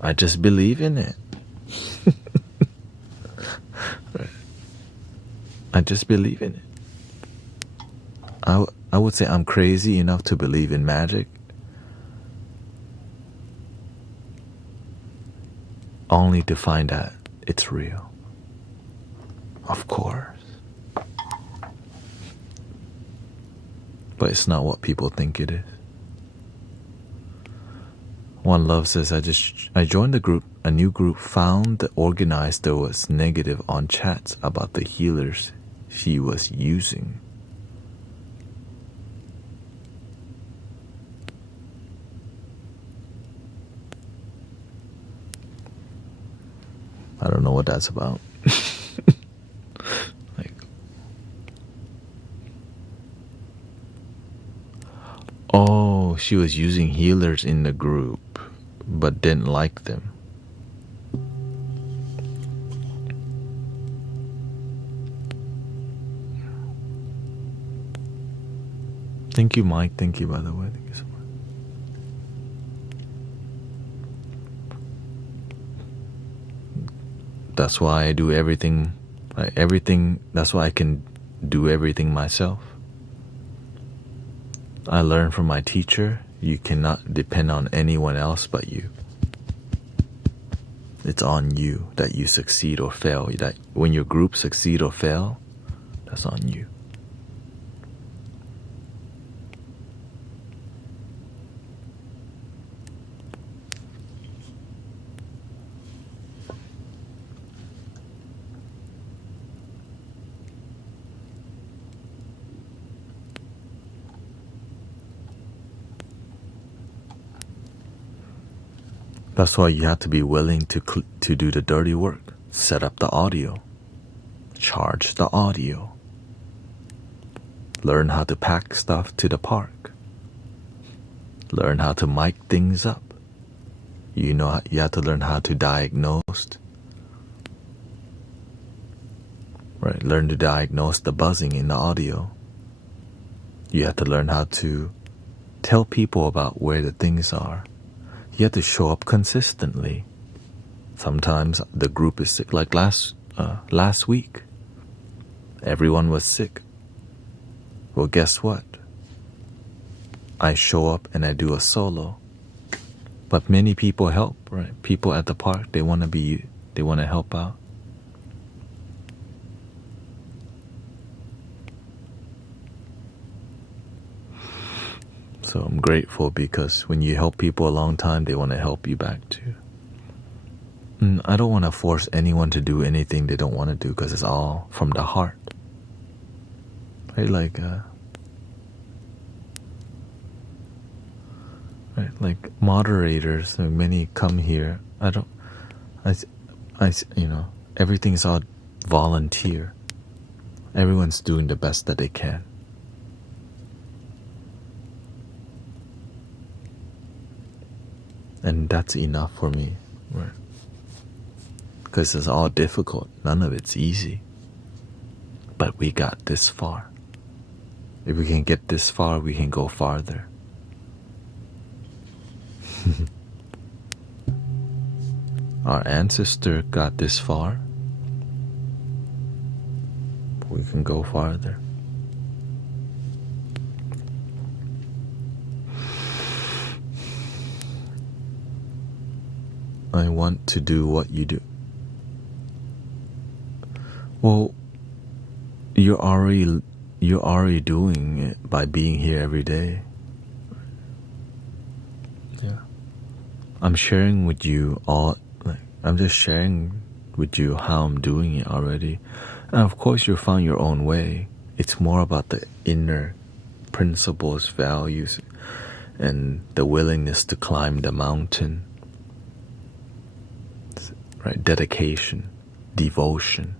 I just believe in it. Right. I just believe in it. I would say I'm crazy enough to believe in magic, only to find that it's real. Of course. But it's not what people think it is. One Love says, I joined a new group, found the organizer was negative on chats about the healers she was using. I don't know what that's about. Oh, she was using healers in the group, but didn't like them. Thank you, Mike. Thank you, by the way. Thank you so much. That's why I do everything. That's why I can do everything myself. I learned from my teacher, you cannot depend on anyone else but you. It's on you that you succeed or fail. That when your group succeed or fail, that's on you. That's why you have to be willing to do the dirty work. Set up the audio. Charge the audio. Learn how to pack stuff to the park. Learn how to mic things up. You have to learn how to diagnose. Right, learn to diagnose the buzzing in the audio. You have to learn how to tell people about where the things are. You have to show up consistently. Sometimes the group is sick, like last week. Everyone was sick. Well, guess what? I show up and I do a solo. But many people help, right? People at the park, they want to help out. So I'm grateful because when you help people a long time, they want to help you back too. And I don't want to force anyone to do anything they don't want to do because it's all from the heart. Right, like moderators, many come here. Everything's all volunteer. Everyone's doing the best that they can. And that's enough for me, right? Because it's all difficult. None of it's easy. But we got this far. If we can get this far, we can go farther. Our ancestor got this far. We can go farther. I want to do what you do. Well, you're already doing it by being here every day. Yeah. I'm sharing with you I'm just sharing with you how I'm doing it already. And of course you'll find your own way. It's more about the inner principles, values, and the willingness to climb the mountain. Right? Dedication, devotion.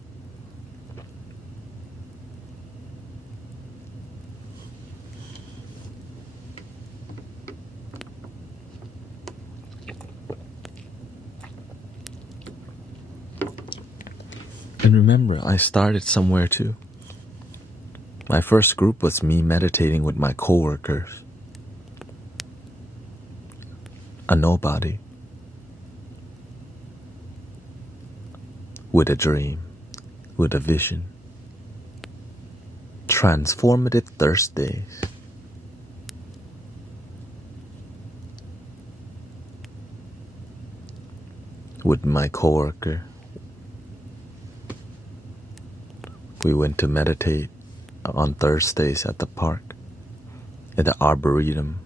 And remember, I started somewhere too. My first group was me meditating with my coworkers. A nobody. With a dream. With a vision. Transformative Thursdays. With my coworker. We went to meditate on Thursdays at the park, at the Arboretum.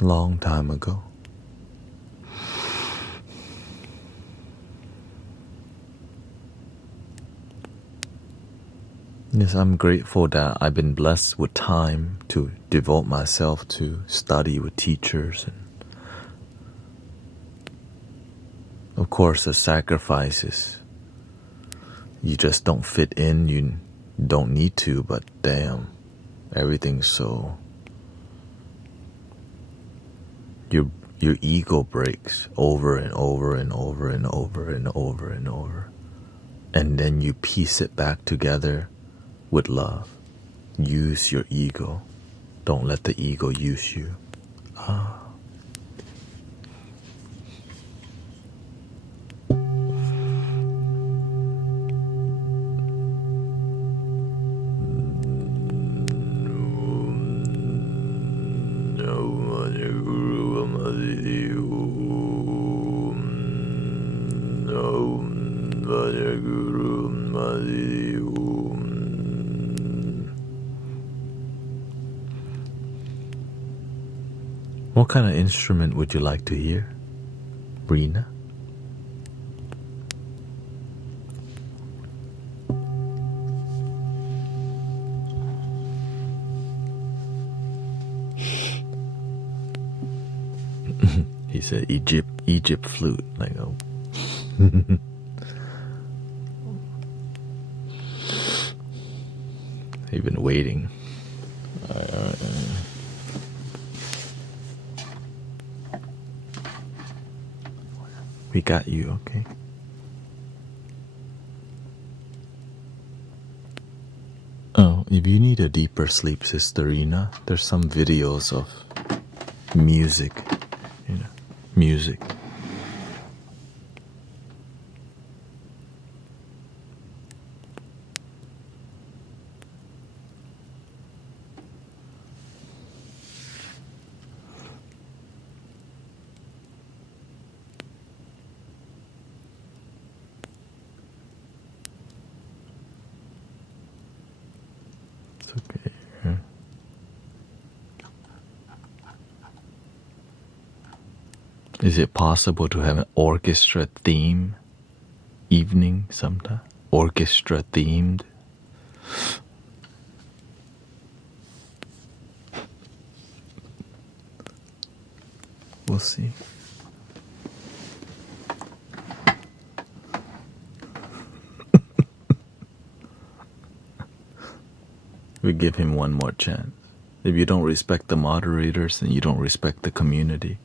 Long time ago. Yes, I'm grateful that I've been blessed with time to devote myself to study with teachers. And of course, the sacrifices. You just don't fit in, you don't need to, but damn, everything's so... Your ego breaks over and over and over and over and over and over. And then you piece it back together with love. Use your ego. Don't let the ego use you. What kind of instrument would you like to hear, Brina? He said Egypt flute. Like, oh. He's been waiting. We got you, okay? Oh, if you need a deeper sleep, Sisterina, there's some videos of music, music. It's okay. Yeah. Is it possible to have an orchestra theme evening sometime? Orchestra themed? We'll see. We give him one more chance. If you don't respect the moderators, then you don't respect the community.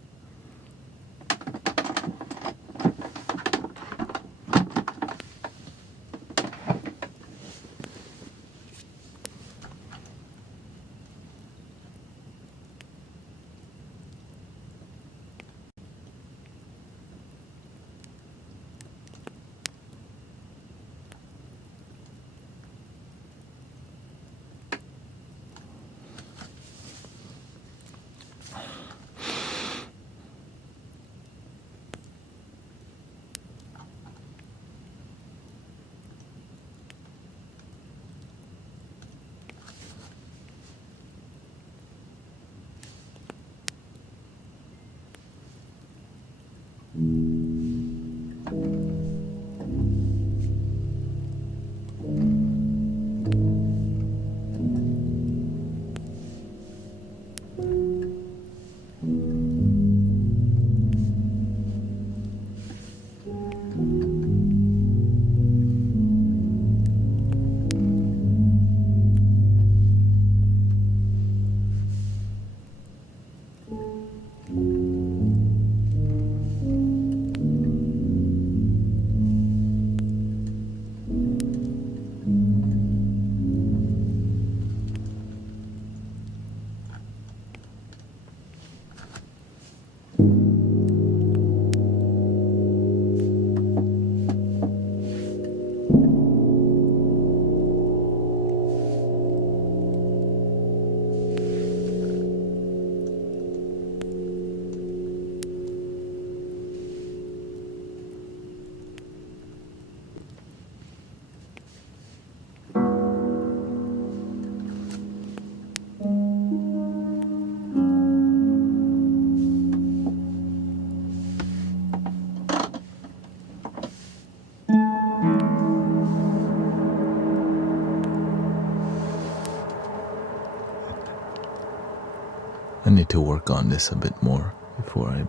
I need to work on this a bit more before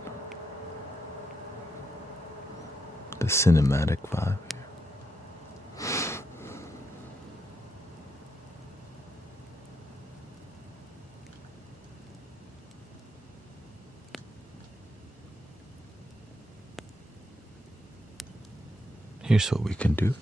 the cinematic vibe. Here's what we can do.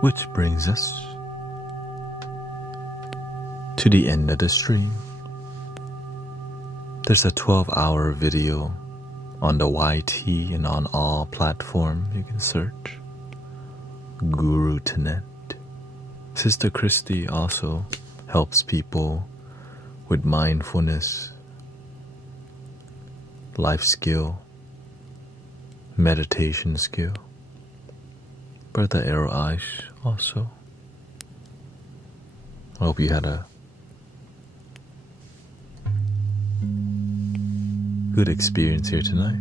Which brings us to the end of the stream. There's a 12-hour video on the YT and on all platforms. You can search Guru Tanet. Sister Christy also helps people with mindfulness, life skill, meditation skill. Brother Ero Aish also. I hope you had a good experience here tonight.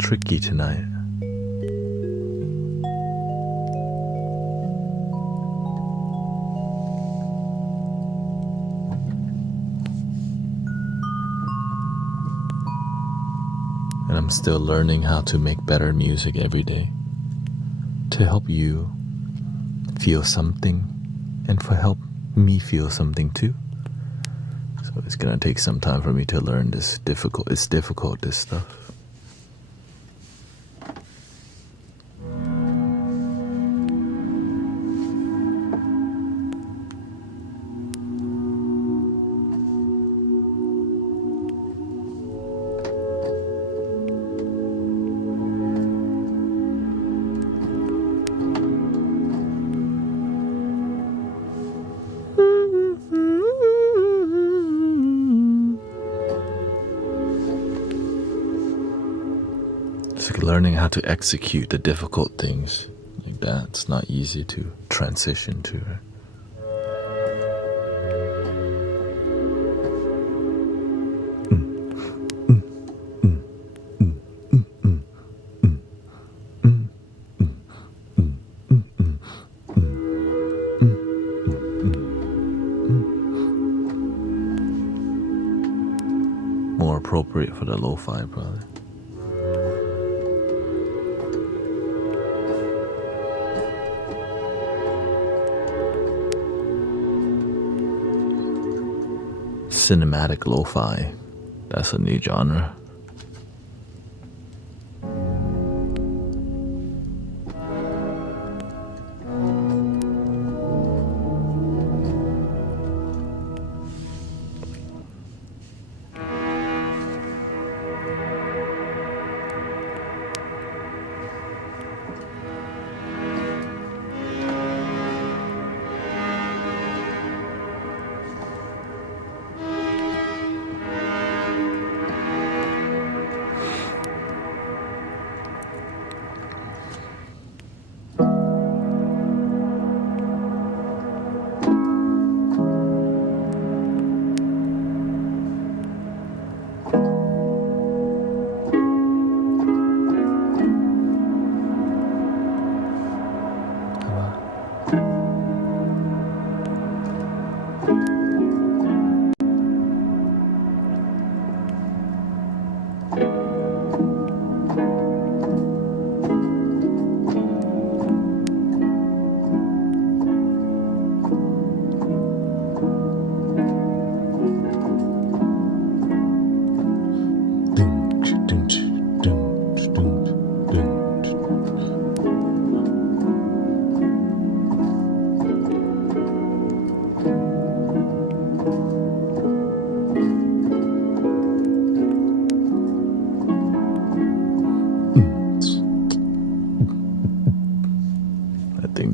Tricky tonight. And I'm still learning how to make better music every day to help you feel something and for help me feel something too. So it's gonna take some time for me to learn this difficult. It's difficult, this stuff. It's like learning how to execute the difficult things like that. It's not easy to transition to. More appropriate for the lo-fi, probably. Cinematic lo-fi. That's a new genre.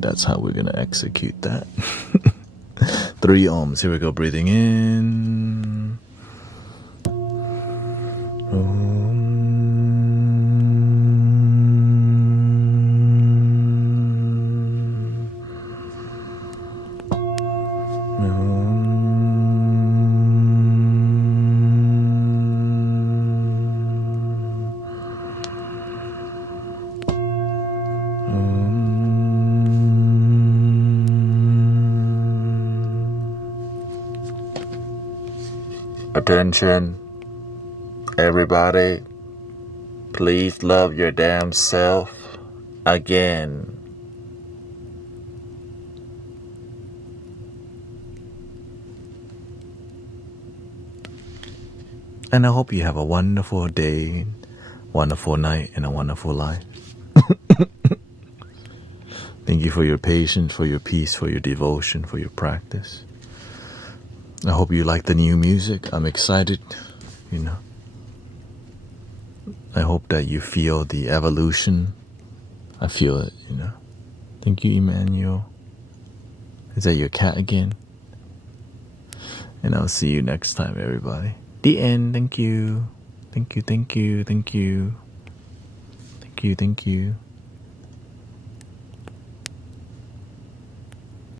That's how we're gonna execute that. 3 ohms. Here we go. Breathing in. Attention, everybody, please love your damn self again. And I hope you have a wonderful day, wonderful night, and a wonderful life. Thank you for your patience, for your peace, for your devotion, for your practice. I hope you like the new music. I'm excited, you know. I hope that you feel the evolution. I feel it, you know. Thank you, Emmanuel. Is that your cat again? And I'll see you next time, everybody. The end. Thank you. Thank you, thank you, thank you. Thank you, thank you.